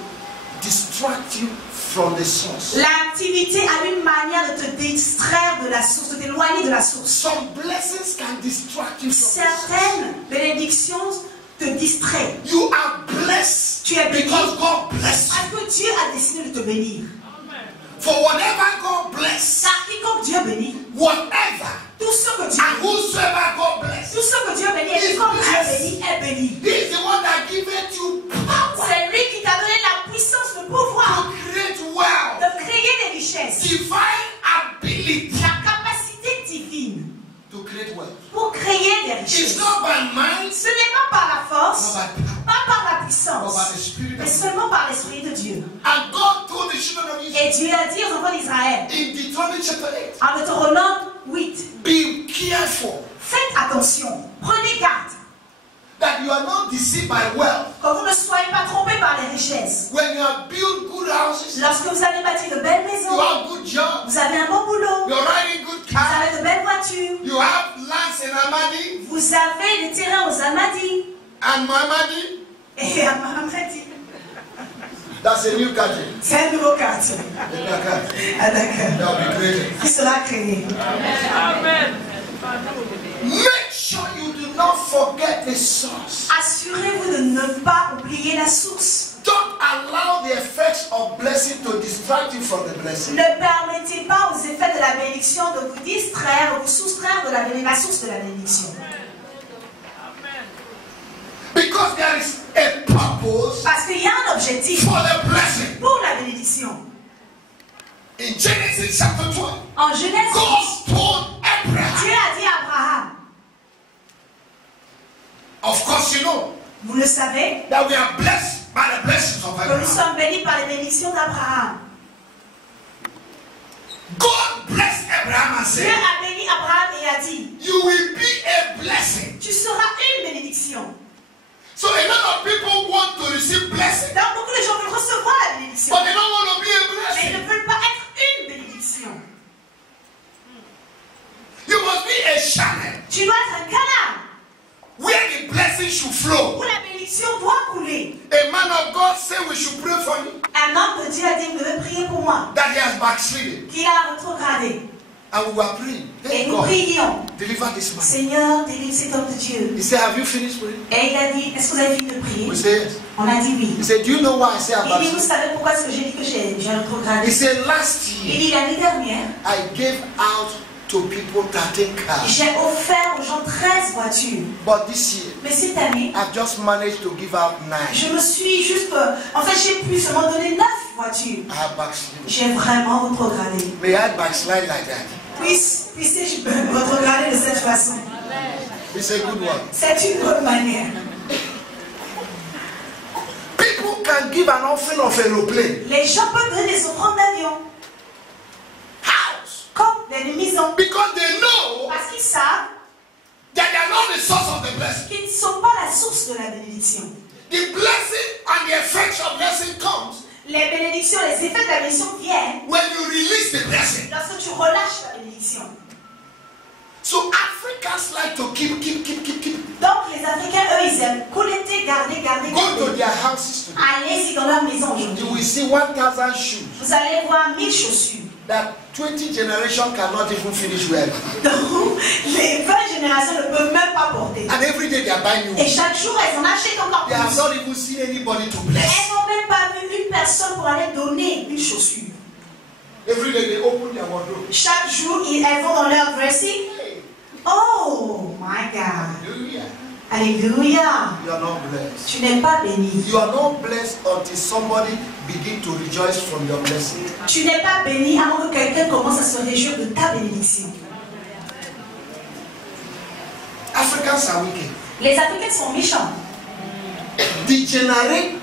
distract you from the source. L'activité a une manière de te distraire de la source, de t'éloigner de la source. Some blessings can distract you from the source. Certaines bénédictions te distraient. You are blessed Tu es béni because God blessed you. parce que Dieu a décidé de te bénir. For whatever God bless, Car quiconque Dieu bénit, whatever tout ce que Dieu and whosoever God bless, tout ce que Dieu bénit, et quiconque Dieu bénit est béni. He is the one that giveth you power C'est lui qui t'a donné la puissance, le pouvoir to create wealth, de créer des richesses, divine ability la capacité divine to create wealth. pour créer des It's richesses. not by mind, Ce n'est pas par la not force, by power, pas par la but puissance, by the Spirit mais of God. seulement par l'Esprit de Dieu. And God told the children of Israel Et Dieu a dit aux enfants d'Israël, in Deuteronomy chapter 8, en Deutéronome 8, be careful faites attention, prenez garde, that you are not deceived by wealth. que vous ne soyez pas trompés par les richesses. When you have built good houses, Lorsque vous avez bâti de belles you maisons, have good jobs, vous avez un bon boulot, you're riding good vous cars, avez de belles voitures, you have lands in Amadi vous avez des terrains aux Amadi and Mamadi. et à Mahamadi. That's a new country. C'est un nouveau quartier. In Dakar. À Dakar. That will be created. Qui sera créé. Make sure you do not forget the source. Assurez-vous de ne pas oublier la source. Don't allow the effects of blessing to distract you from the blessing. Ne permettez pas aux effets de la bénédiction de vous distraire, de vous soustraire de la source de la bénédiction. Because there is a purpose Parce qu'il y a un objectif for the blessing. pour la bénédiction. In Genesis chapter 12, En Genèse, God told Dieu Abraham, a dit à Abraham, of course you know, vous le savez, that we are blessed by the blessings of que nous Abraham. sommes bénis par les bénédictions d'Abraham. God blessed Abraham and Dieu said, a béni Abraham et a dit, you will be a blessing. tu seras une bénédiction. So a lot of people want to receive blessing, Donc beaucoup de gens veulent recevoir la bénédiction, but they don't want to be a mais ils blessing. ne veulent pas être une bénédiction. You must be a channel Tu dois être un canal where the blessing should flow. où la bénédiction doit couler. A man of God said we should pray for you, Un homme de Dieu a dit, vous devez prier pour moi, that he has backslidden. qu'il a rétrogradé. And we were praying. Et Hey nous God, prions, deliver this man. Seigneur, délivre cet homme de Dieu. He said, have you finished praying? Et il a dit, est-ce que vous avez fini de prier? We said yes. On a dit oui. He said, do you know why I say I'm Il dit, vous backslidden? savez pourquoi est-ce que j'ai dit que j'ai He rétrogradé? said, last Il year dit, l'année dernière, I gave out to people 13 cars. j'ai offert aux gens 13 voitures. But this year, Mais cette année, I've just managed to give out 9. je me suis juste... En fait, j'ai pu seulement donner 9 voitures. I have backslidden. J'ai vraiment rétrogradé. May I backslide like that? Puisse-je rétrograder de cette façon? It's a good one. C'est une bonne manière. People can give an offering of aeroplane, Les gens peuvent donner des offrandes d'avion, house, comme des maisons, because they know parce qu'ils savent that they are not the source of the blessing. qu'ils ne sont pas la source de la bénédiction. The blessing and the effects of blessing comes Les bénédictions, les effets de la bénédiction viennent when you release the blessing. lorsque tu relâches la bénédiction. So Africans like to keep. Donc les Africains, eux, ils aiment collecter, garder. Go to their houses today. Allez-y dans leur maison You aujourd'hui. will see 1,000 shoes Vous allez voir 1000 chaussures. that 20 generations cannot even finish wearing. Donc les 20 générations ne peuvent même pas porter. And every day they are buying new Et ones. chaque jour, elles en achètent encore They have plus. not even seen anybody to Elles bless. n'ont même pas vu une personne pour aller donner une chaussure. Every day they open their wardrobe. Chaque jour, elles vont dans leur dressing. Hey, Oh my God. hallelujah. Alléluia. You are not blessed. Tu n'es pas béni. You are not blessed until somebody begin to rejoice from your blessing. Tu n'es pas béni avant que quelqu'un commence à se réjouir de ta bénédiction. Africans are wicked. Les Africains sont méchants. Degenerate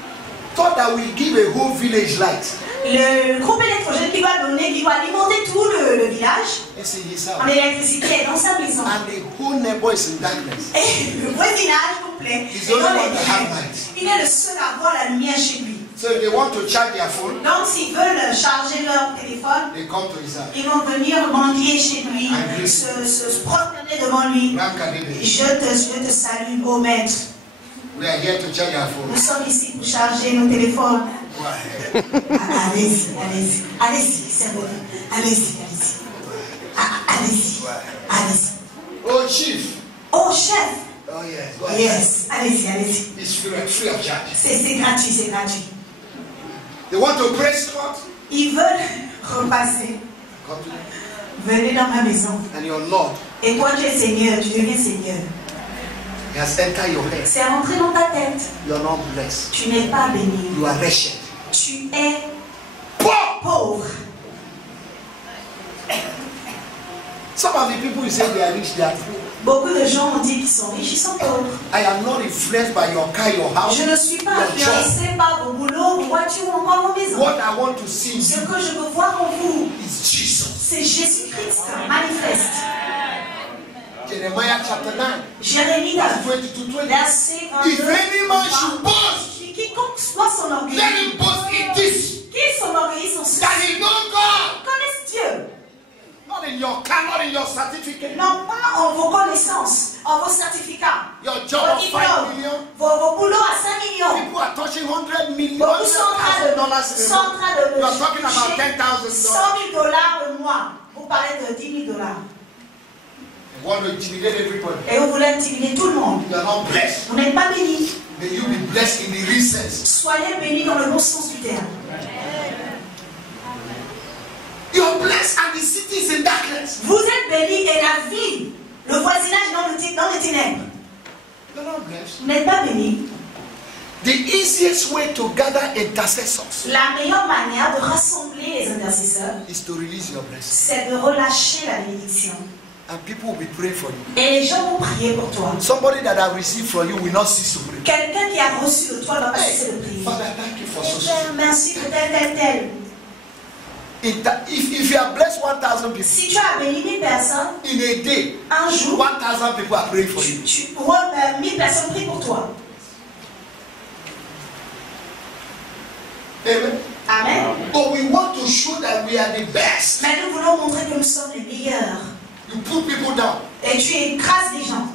thought that we give a whole village light. Le groupe électrogène qui va donner, qui va alimenter tout le village It's in his en house. électricité dans sa maison. And the whole neighbor is in darkness. Et le voisinage complet He's est the dans only les one that have ténèbres. light. Il est le seul à avoir la lumière chez lui. So if they want to charge their phone, Donc s'ils veulent charger leur téléphone, they come to his house. ils vont venir mendier chez lui, se prosterner devant lui. Ramkadebe. Je te salue, ô maître. We are here to charge our phone. Nous sommes ici pour charger nos téléphones. Why? Allez-y, servez-vous. Allez-y. Allez-y. Oh, chief. Oh, chef. Oh, yes. Go ahead. Yes, allez-y. It's free of charge. C'est gratuit. They want to praise God. Ils veulent repasser. Come to them. Venez dans ma maison. And your Lord, Et toi, tu es Seigneur, tu deviens Seigneur. He has entered your head. C'est rentré dans ta tête. You are not blessed. Tu n'es pas béni. You are wretched. Tu es Poor. pauvre. Some of the people you say they are rich, they are poor. Beaucoup de gens ont dit qu'ils sont riches, ils sont pauvres. I am not influenced by your car, your house, Je ne suis pas your job. influencé par vos boulots, vos voitures ou encore vos maisons. What I want to see in Ce you que je veux voir en vous, is Jesus. c'est Jésus-Christ manifeste. Jeremiah chapter 9, Jérémie 9, verse 22 to 20. verset If 22. any man should boast, Quiconque soit son orgueil, let him boast in this, qu'il s'enorgueillisse en ceci. that he knows God. Connaisse Dieu. Not in your car, not in your certificate. Non pas en vos connaissances, en vos certificats, Your job vos of 5 diplômes, million. vos boulots à 5 millions. People are touching 100 million. Beaucoup sont en train de, $100,000 You are talking about toucher $10,000. 100 000 $ le mois. Vous parlez de 10 000 $. You want to intimidate everybody. Et vous voulez intimider tout le monde. You are not blessed. Vous n'êtes pas béni. May you be blessed in the real sense. Soyez bénis dans le bon sens du terme. You are blessed and the city is in darkness. Vous êtes bénis et la ville, le voisinage dans les ténèbres. You're not blessed. Vous n'êtes pas bénis. The easiest way to gather intercessors La meilleure manière de rassembler les intercesseurs, is to release your blessing. c'est de relâcher la bénédiction. And people will be praying for you. Et les gens vont prier pour toi. Somebody that have received from you will not cease to pray. Quelqu'un qui a reçu de toi va pas cesser de prier. Father, thank you for so Père, merci pour tel. If you have blessed 1,000 people Si tu as béni 1000 personnes, in a day, un jour, 1,000 people are praying for you. 1000 personnes prient pour toi. Amen. Amen. But we want to show that we are the best. Mais nous voulons montrer que nous sommes les meilleurs. You put people down Et tu écrases les gens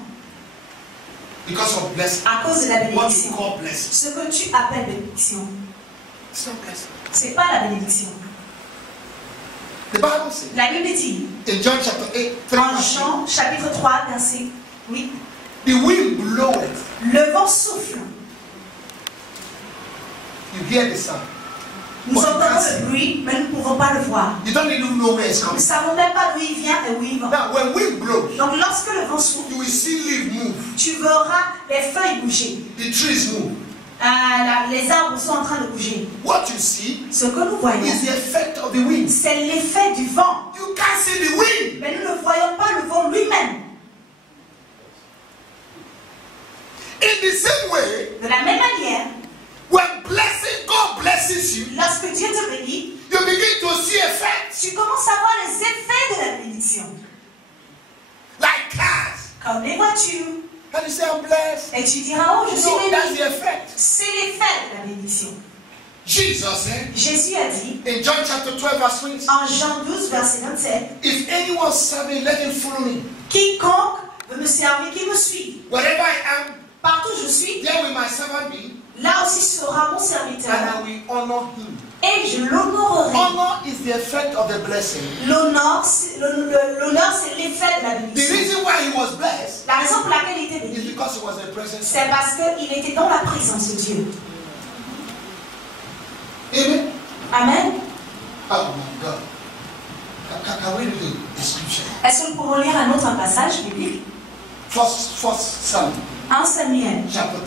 because of blessing. à cause de la What you bénédiction. call blessing. Ce que tu appelles bénédiction, It's not blessing. c'est pas la bénédiction. The Bible says La Bible dit, in John chapter 8, en Jean chapitre 3, verset 8, the wind bloweth. le vent souffle. You hear the sound. Nous But you entendons can't see. le bruit, mais nous ne pouvons pas le voir. You don't even know where it's Nous ne coming. savons même pas d'où il vient et où il va. Now, when wind blows, Donc lorsque le vent souffle, you will see leaves move. tu verras les feuilles bouger. The trees move. Les arbres sont en train de bouger. What you see Ce que nous voyons, is the effect of the wind. c'est l'effet du vent. You can't see the wind. Mais nous ne voyons pas le vent lui-même. In the same way, De la même manière, when God blesses you, lorsque Dieu te bénit, you begin to see effects tu commences à voir les effets de la bénédiction. like cars. Comme les voitures. And you say, I'm blessed. Et tu diras, oh, je suis No, that's béni. the effect. C'est l'effet de la bénédiction. Jesus said Jésus a dit, in John chapter 12, verse 20, en Jean 12, verset 27, if anyone serve me, let him follow me. quiconque veut me servir, qu'il me suive. Wherever I am, Partout où je suis, there will my servant be, là aussi sera mon and serviteur. I will honor him. Et je l'honorerai. Honor is the effect of the blessing. L'honneur, c'est l'effet de la The bénédiction. reason why he was blessed La raison pour laquelle il était is béni, because he was in the presence of c'est parce qu'il était dans la présence de Dieu. Amen. Amen. Oh my God. Can we read the scripture? Est-ce que nous pouvons lire un autre passage biblique? First Samuel, 1 Samuel, chapter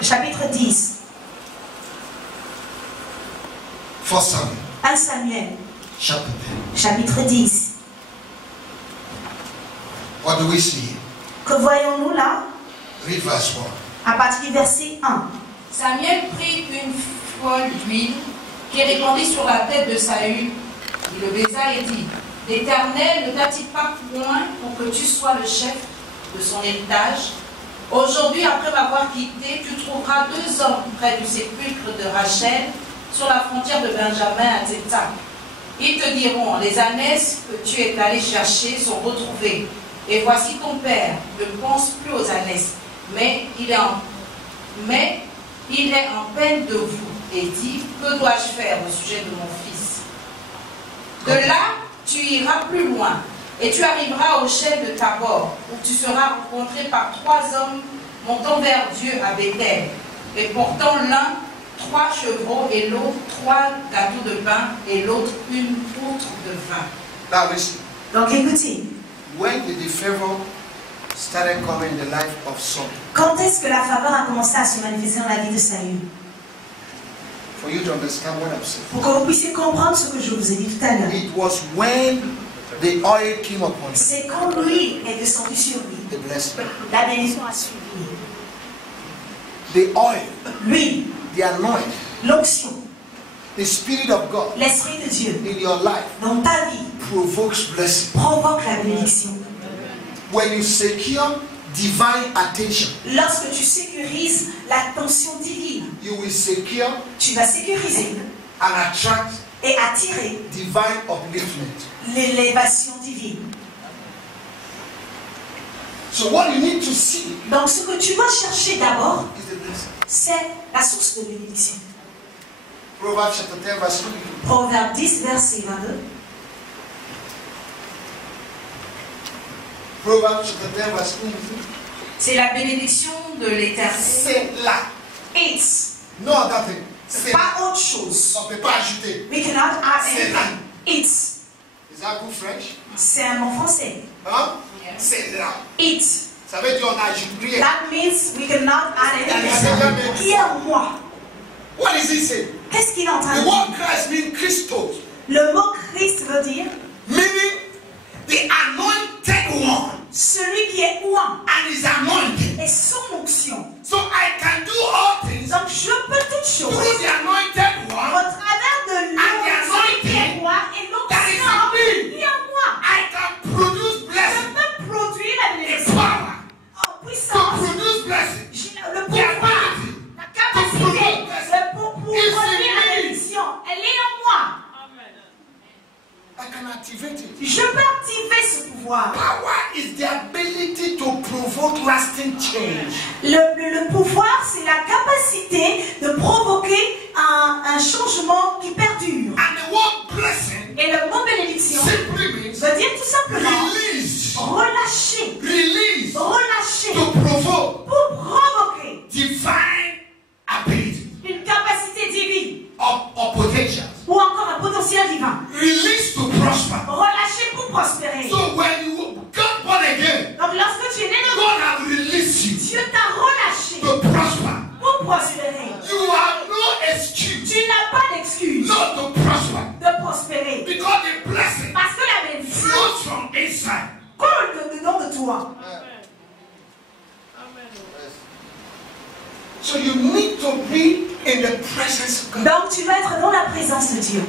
10. chapitre 10. First Samuel, 1 Samuel, chapter 10. chapitre 10. What do we see? Que voyons-nous là? Read verse 1. À partir du verset 1. Samuel prit une fiole d'huile qui répandit sur la tête de Saül. Il le baisa et dit, l'Éternel ne t'a-t-il pas point pour que tu sois le chef de son héritage? Aujourd'hui, après m'avoir quitté, tu trouveras 2 hommes près du sépulcre de Rachel, sur la frontière de Benjamin à Zéta. Ils te diront, les ânesses que tu es allé chercher sont retrouvées. Et voici ton père ne pense plus aux ânesses, mais il est en peine de vous, et dit, que dois-je faire au sujet de mon fils? De là, tu iras plus loin, et tu arriveras au chef de Tabor, où tu seras rencontré par 3 hommes montant vers Dieu à Bethel, et portant l'un 3 chevreaux, et l'autre 3 gâteaux de pain, et l'autre une poutre de vin. Now listen. Donc écoutez, When did the favor started coming in the life of Saul? quand est-ce que la faveur a commencé à se manifester dans la vie de Saül? For you to understand what I'm saying. Pour que vous puissiez comprendre ce que je vous ai dit tout à l'heure. It was when the oil came upon him, C'est quand l'huile est descendue sur lui. the blessing. La bénédiction a suivi. The oil, L'huile, the anointing, l'onction, the Spirit of God l'Esprit de Dieu in your life dans ta vie provokes blessing. provoque la bénédiction. When you secure divine attention, Lorsque tu sécurises l'attention divine, you will secure tu vas sécuriser and attract et attirer divine upliftment. l'élévation divine. So what you need to see Donc ce que tu dois chercher d'abord, is the blessing. c'est la source de bénédiction. Proverbs chapter 10 verse 22. Proverbe 10, verset 22. Proverbs chapter 10 verse 22. C'est la bénédiction de l'Éternel. C'est là. It's. No other thing. C'est là. Pas autre chose. On ne peut pas ajouter. We cannot add C'est là. anything. It's. Is that good French? C'est un mot français. Hein? C'est là. It. Ça veut dire on n'ajoute rien. That means we cannot add anything. Qui est en moi? What is he saying? Qu'est-ce qu'il est en train de The dire? word Christ means Christos. Le mot Christ veut dire Meaning the anointed one celui qui est oint and is anointed. et son onction. So I can do all things Donc je peux toutes choses through the anointed au one travers de l'onction qui est roi et that is l'onction in me. qui est en moi. I can produce Je blessing, peux produire la the bénédiction power en to puissance. produce blessing, J'ai le the pouvoir, ability. la capacité pour produire la bénédiction. Elle est en moi. I can activate it. Je peux activer ce pouvoir. Power is the ability to provoke lasting change. Le pouvoir, c'est la capacité de provoquer un changement qui perdure. And the word blessing Et le mot bénédiction simply means veut dire tout simplement release, relâcher, release relâcher to provoke pour provoquer divine ability une capacité divine or potential. ou encore un potentiel divin. Release to prosper. Relâcher pour prospérer. So when you got born again, Donc lorsque tu es né de God has released you Dieu t'a relâché to prosper. pour prospérer. You have no excuse Tu n'as pas d'excuse not to prosper de prospérer. because the blessing Parce que la bénédiction flows from inside. coule dedans de toi. So you need to be in the presence of God. Donc tu vas être dans la présence de Dieu.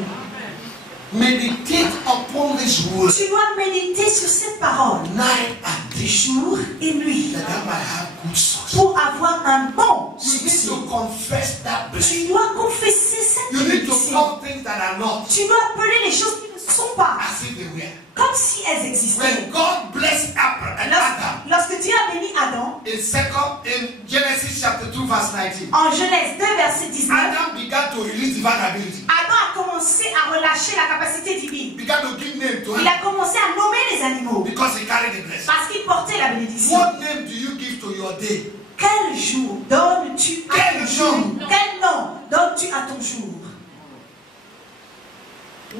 Meditate upon this word Tu dois méditer sur cette parole night and day jour et nuit that I might have good source. pour avoir un bon You need succès. to confess that blessing. Tu dois confesser cette You need to bénédiction. call things that are not Tu dois appeler les choses qui ne sont pas as if they were. comme si elles existaient. When God blessed Adam, Lorsque Dieu a béni Adam, in Genesis chapter 2 verse 19, en Genèse 2, verset 19, Adam began to release divine ability. Adam a commencé à relâcher la capacité divine. Began to give name to Il it a commencé à nommer les animaux because he carried the blessing. parce qu'il portait la bénédiction. What name do you give to your day? Quel jour donnes-tu à Quel ton jour? nom? Quel nom donnes-tu à ton jour?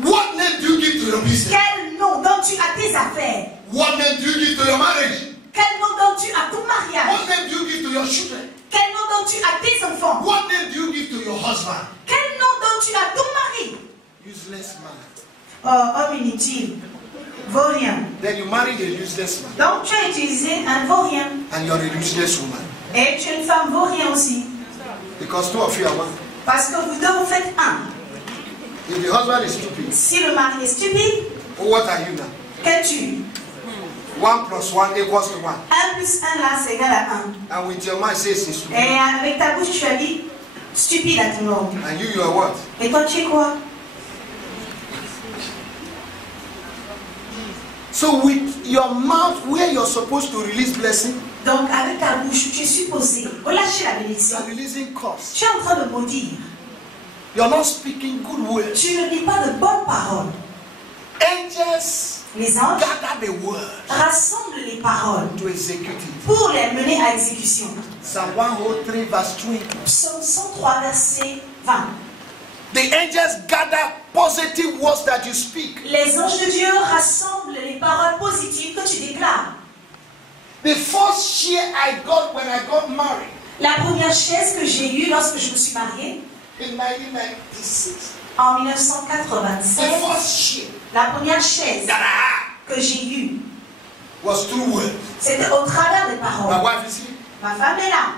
What name do you give to your business? Quel nom donnes-tu à tes affaires? What name do you give to your marriage? Quel nom donnes-tu à ton mariage? What name do you give to your children? Quel nom donnes-tu à tes enfants? What name do you give to your husband? Quel nom donnes-tu à ton mari? Useless man. Oh, homme inutile, vaurien. Then you marry a useless man. Donc tu as utilisé un vaurien. And you're a useless woman. Et tu es une femme vaurien aussi. Because two of you are one. Parce que vous deux vous faites un. If the husband is stupid, Si le mari est stupide, what are you now? qu'es-tu? 1 plus 1 equals to 1. 1 plus 1 là, c'est égal à 1. And with your mind says it's stupid. Et avec ta bouche, tu as dit stupide à tout le monde. And you are what? Et toi, tu es quoi? So with your mouth where you're supposed to release blessing, Donc, avec ta bouche, tu es supposé relâcher la you bénédiction. are releasing curse. Tu es en train de maudire. You're not speaking good words. Tu ne dis pas de bonnes paroles. Angels Les anges gather the word rassemblent les paroles to execute it. pour les mener à exécution. Psalm 103 verse 20. Psaume 103, verset 20. The angels gather positive words that you speak. Les anges de Dieu rassemblent les paroles positives que tu déclares. The first share I got when I got married La première chaise que j'ai eue lorsque je me suis mariée, in 1996. en The 1996, first share la première chaise that I que j'ai eue, had was through words. c'était au travers des My paroles. wife is here. Ma femme est là.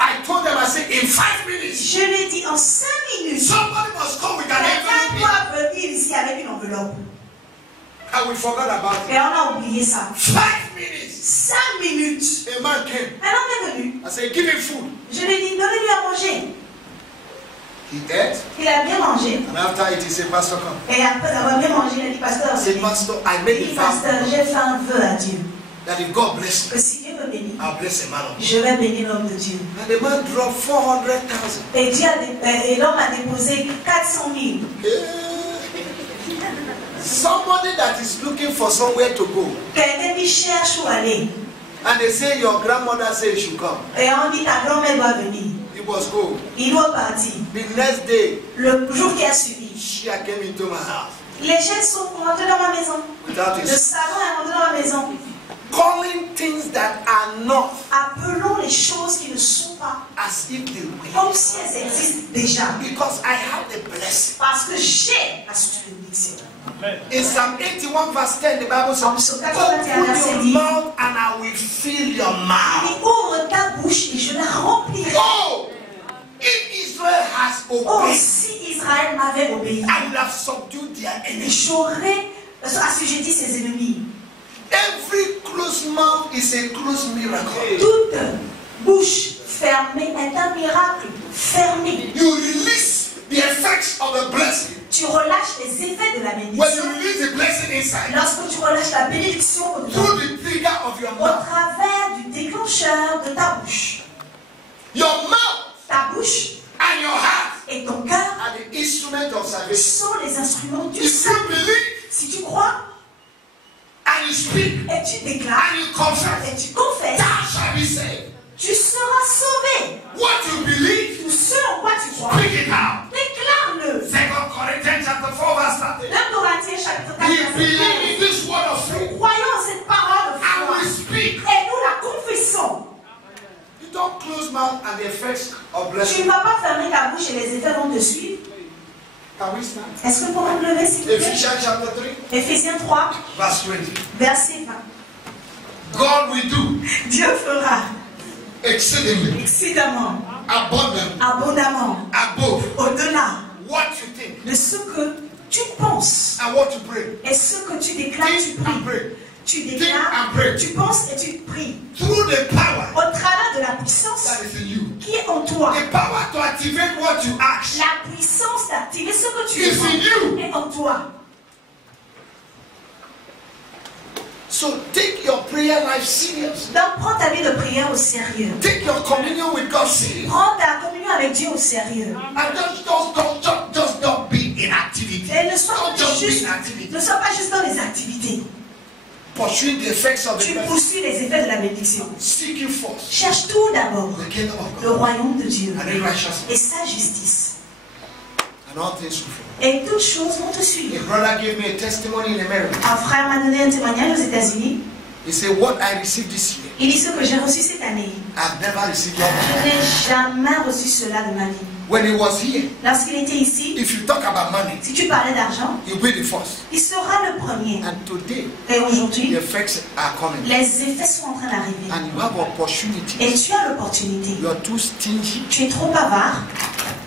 I told them, I said, in 5 minutes, Je lui ai dit en 5 minutes, somebody must come with an quelqu'un envelope. doit venir ici avec une enveloppe. And we forgot about it. Et on a oublié ça. 5 minutes. 5 minutes. A man came. Un homme est venu. I said, give him food. Je lui ai dit, donnez-lui à manger. He ate. Il a bien mangé. And after it, he said, Pastor, come. Et après avoir bien mangé, il a dit, pasteur, I said, Pastor, I made il a dit, vow pasteur, j'ai fait un vœu à Dieu. that if God bless me, Que si Dieu me bénit, I'll bless a man of God. je vais bénir l'homme de Dieu. And the man dropped 400,000. Et, et l'homme a déposé 400 000. Somebody that is looking for somewhere to go, Quelqu'un qui cherche où aller. And they say your grandmother said you should come. Et on dit ta grand-mère doit venir. It was cool. Il doit partir. The next day, Le jour qui a suivi, she came into my house les gens sont rentrés dans ma maison. without Le a savon est rentré dans ma maison. calling things that are not Appelons les choses qui ne sont pas as if they were. comme si elles existent déjà. Because I have the blessing. Parce que j'ai la source de bénédiction. In Psalm 81 verse 10, the Bible says, Psalm 81 verset open 10. your mouth and I will fill your Il mouth. dit, ouvre ta bouche et je la remplirai. Oh, if Israel has Oh, obeyed, si Israël m'avait obéi, I would have subdued their enemies. j'aurais assujetti ses ennemis. Every closed mouth is a closed miracle. Toute bouche fermée est un miracle fermé. You release the effects of the blessing. Tu relâches les effets de la When you bénédiction. release the blessing inside, Lorsque tu relâches la bénédiction through the trigger of your au mouth, travers du déclencheur de ta bouche. your mouth Ta bouche and your heart et ton cœur are the instrument of salvation. sont les instruments du If you salut. believe Si tu crois and you speak et tu déclares and you confess, et tu confesses, thou shalt be saved. tu seras sauvé. What you believe, Tout ce en quoi tu crois, speak it out. déclare-le. 2 Corinthians chapter 4 verse 13. 1 Corinthiens chapitre 4 We verset believe 13. in this word of faith Croyons en cette parole de and foi we speak. et nous la confessons. You don't close mouth and the effects of Tu blessing. ne vas pas fermer ta bouche et les effets vont te suivre. Can we stand? Est-ce que nous pouvons nous lever s'il vous plaît? Ephesians chapter 3 Éphésiens 3, verse 20. verset 20. God will do Dieu fera exceedingly, excidemment, abundantly, abondamment, above au-delà what you think de ce que tu penses and what you pray. et ce que tu déclares, tu Think and pries. pray. Tu Think déclares, and pray. tu penses et tu pries. Through the power Au travers de la puissance that is in you. qui est en toi. The power to activate what you ask La puissance d'activer ce que tu is in demandes you. est en toi. So take your prayer life serious. Donc prends ta vie de prière au sérieux. Take your communion with God serious. Prends ta communion avec Dieu au sérieux. And just don't be in activity. Et ne sois Don't pas just be juste, in activity. ne sois pas juste dans les activités. Pursuing the effects of the Tu blessing. poursuis les effets de la bénédiction. Seek you first Cherche tout d'abord the kingdom of le God royaume de Dieu and His righteousness, et sa justice. and all things will follow. Et toutes choses vont te A suivre. brother gave me a testimony in America. Un frère m'a donné un témoignage aux États-Unis. He said, "What I received this year, Il dit ce que j'ai reçu cette année. I've never received that." Je n'ai jamais reçu cela de ma vie. When he was here, Lorsqu'il était ici, if you talk about money, si tu parlais d'argent, you'll be the first. il sera le premier. And today, Et the aujourd'hui, effects are coming, les effets sont en train d'arriver. and you have Et opportunities. tu as l'opportunité. You are too stingy, Tu es trop avare.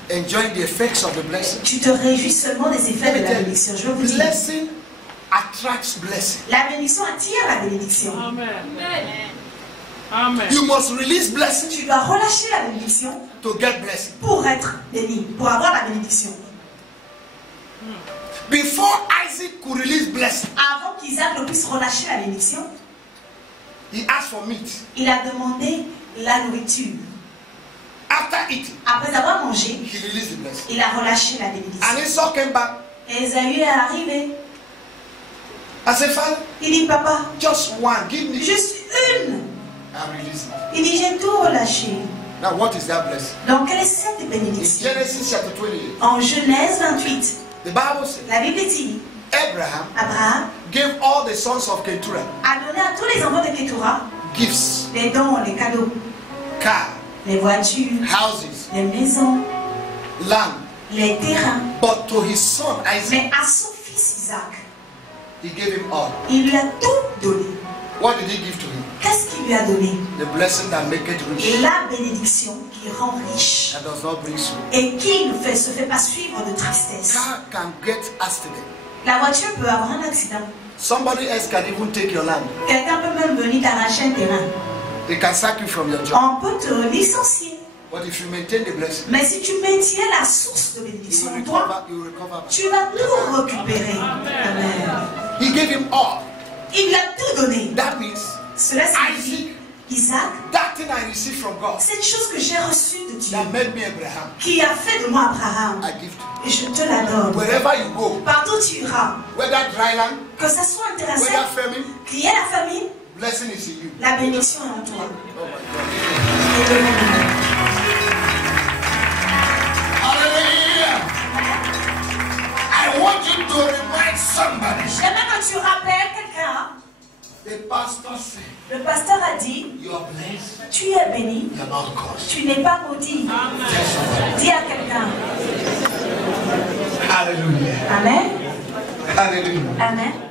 enjoying the effects of the blessing. Tu te réjouis seulement des effets de la bénédiction. Je veux vous dire, Blessing attracts blessing. la bénédiction attire la bénédiction. Amen. Amen. You must release blessing Tu dois relâcher la bénédiction to get blessing. pour être béni, pour avoir la bénédiction. Before Isaac could release blessing, Avant qu'Isaac ne puisse relâcher la bénédiction, he asked for meat. il a demandé la nourriture. After eating, Après avoir mangé, he released the blessing. il a relâché la bénédiction. And Esau came back. Et Esaü est arrivé. I said, Father, Il dit, papa, just one, give me. juste une. I release it. Il dit, j'ai tout relâché. Now, what is that blessing? Donc, quelle est cette In bénédiction? Genesis chapter 28, En Genèse 28, the Bible says la Bible dit, Abraham Abraham gave all the sons of Keturah a donné à tous les enfants de Ketura gifts, les dons, les cadeaux, car, les voitures, houses, les maisons, land. les terrains. But to his son Isaac, Mais à son fils Isaac, he gave him all. il lui a tout donné. What did he give to him? Qu'est-ce qu'il lui a donné? The blessing that maketh rich, La bénédiction qui rend riche that does not bring sorrow. et qui ne se fait pas suivre de tristesse. Car can get accident. La voiture peut avoir un accident. Somebody else can even take your land. Quelqu'un peut même venir t'arracher un terrain. They can sack you from your job. On peut te licencier. But if you maintain the blessing, Mais si tu maintiens la source de you bénédiction will en toi, recover. You will recover back. tu vas tout récupérer. Amen. He gave him all. Il lui a tout donné. That means Cela signifie, Isaac, that thing I received from God cette chose que j'ai reçue de Dieu, that made me Abraham, qui a fait de moi Abraham, I give to you. et je te la donne. Wherever you go, Partout où tu iras, whether dry land, que ce soit un terrain whether sec, famine, qu'il y ait la famine, Blessing is in you. La bénédiction est en toi. Oh my God. Hallelujah. I want you to remind somebody. J'aimerais que tu rappelles quelqu'un. The pastor said, Le pasteur a dit, you are blessed. tu es béni, You are not cursed. tu n'es pas maudit. Tell somebody. Dis à quelqu'un. Hallelujah. Amen. Hallelujah. Amen.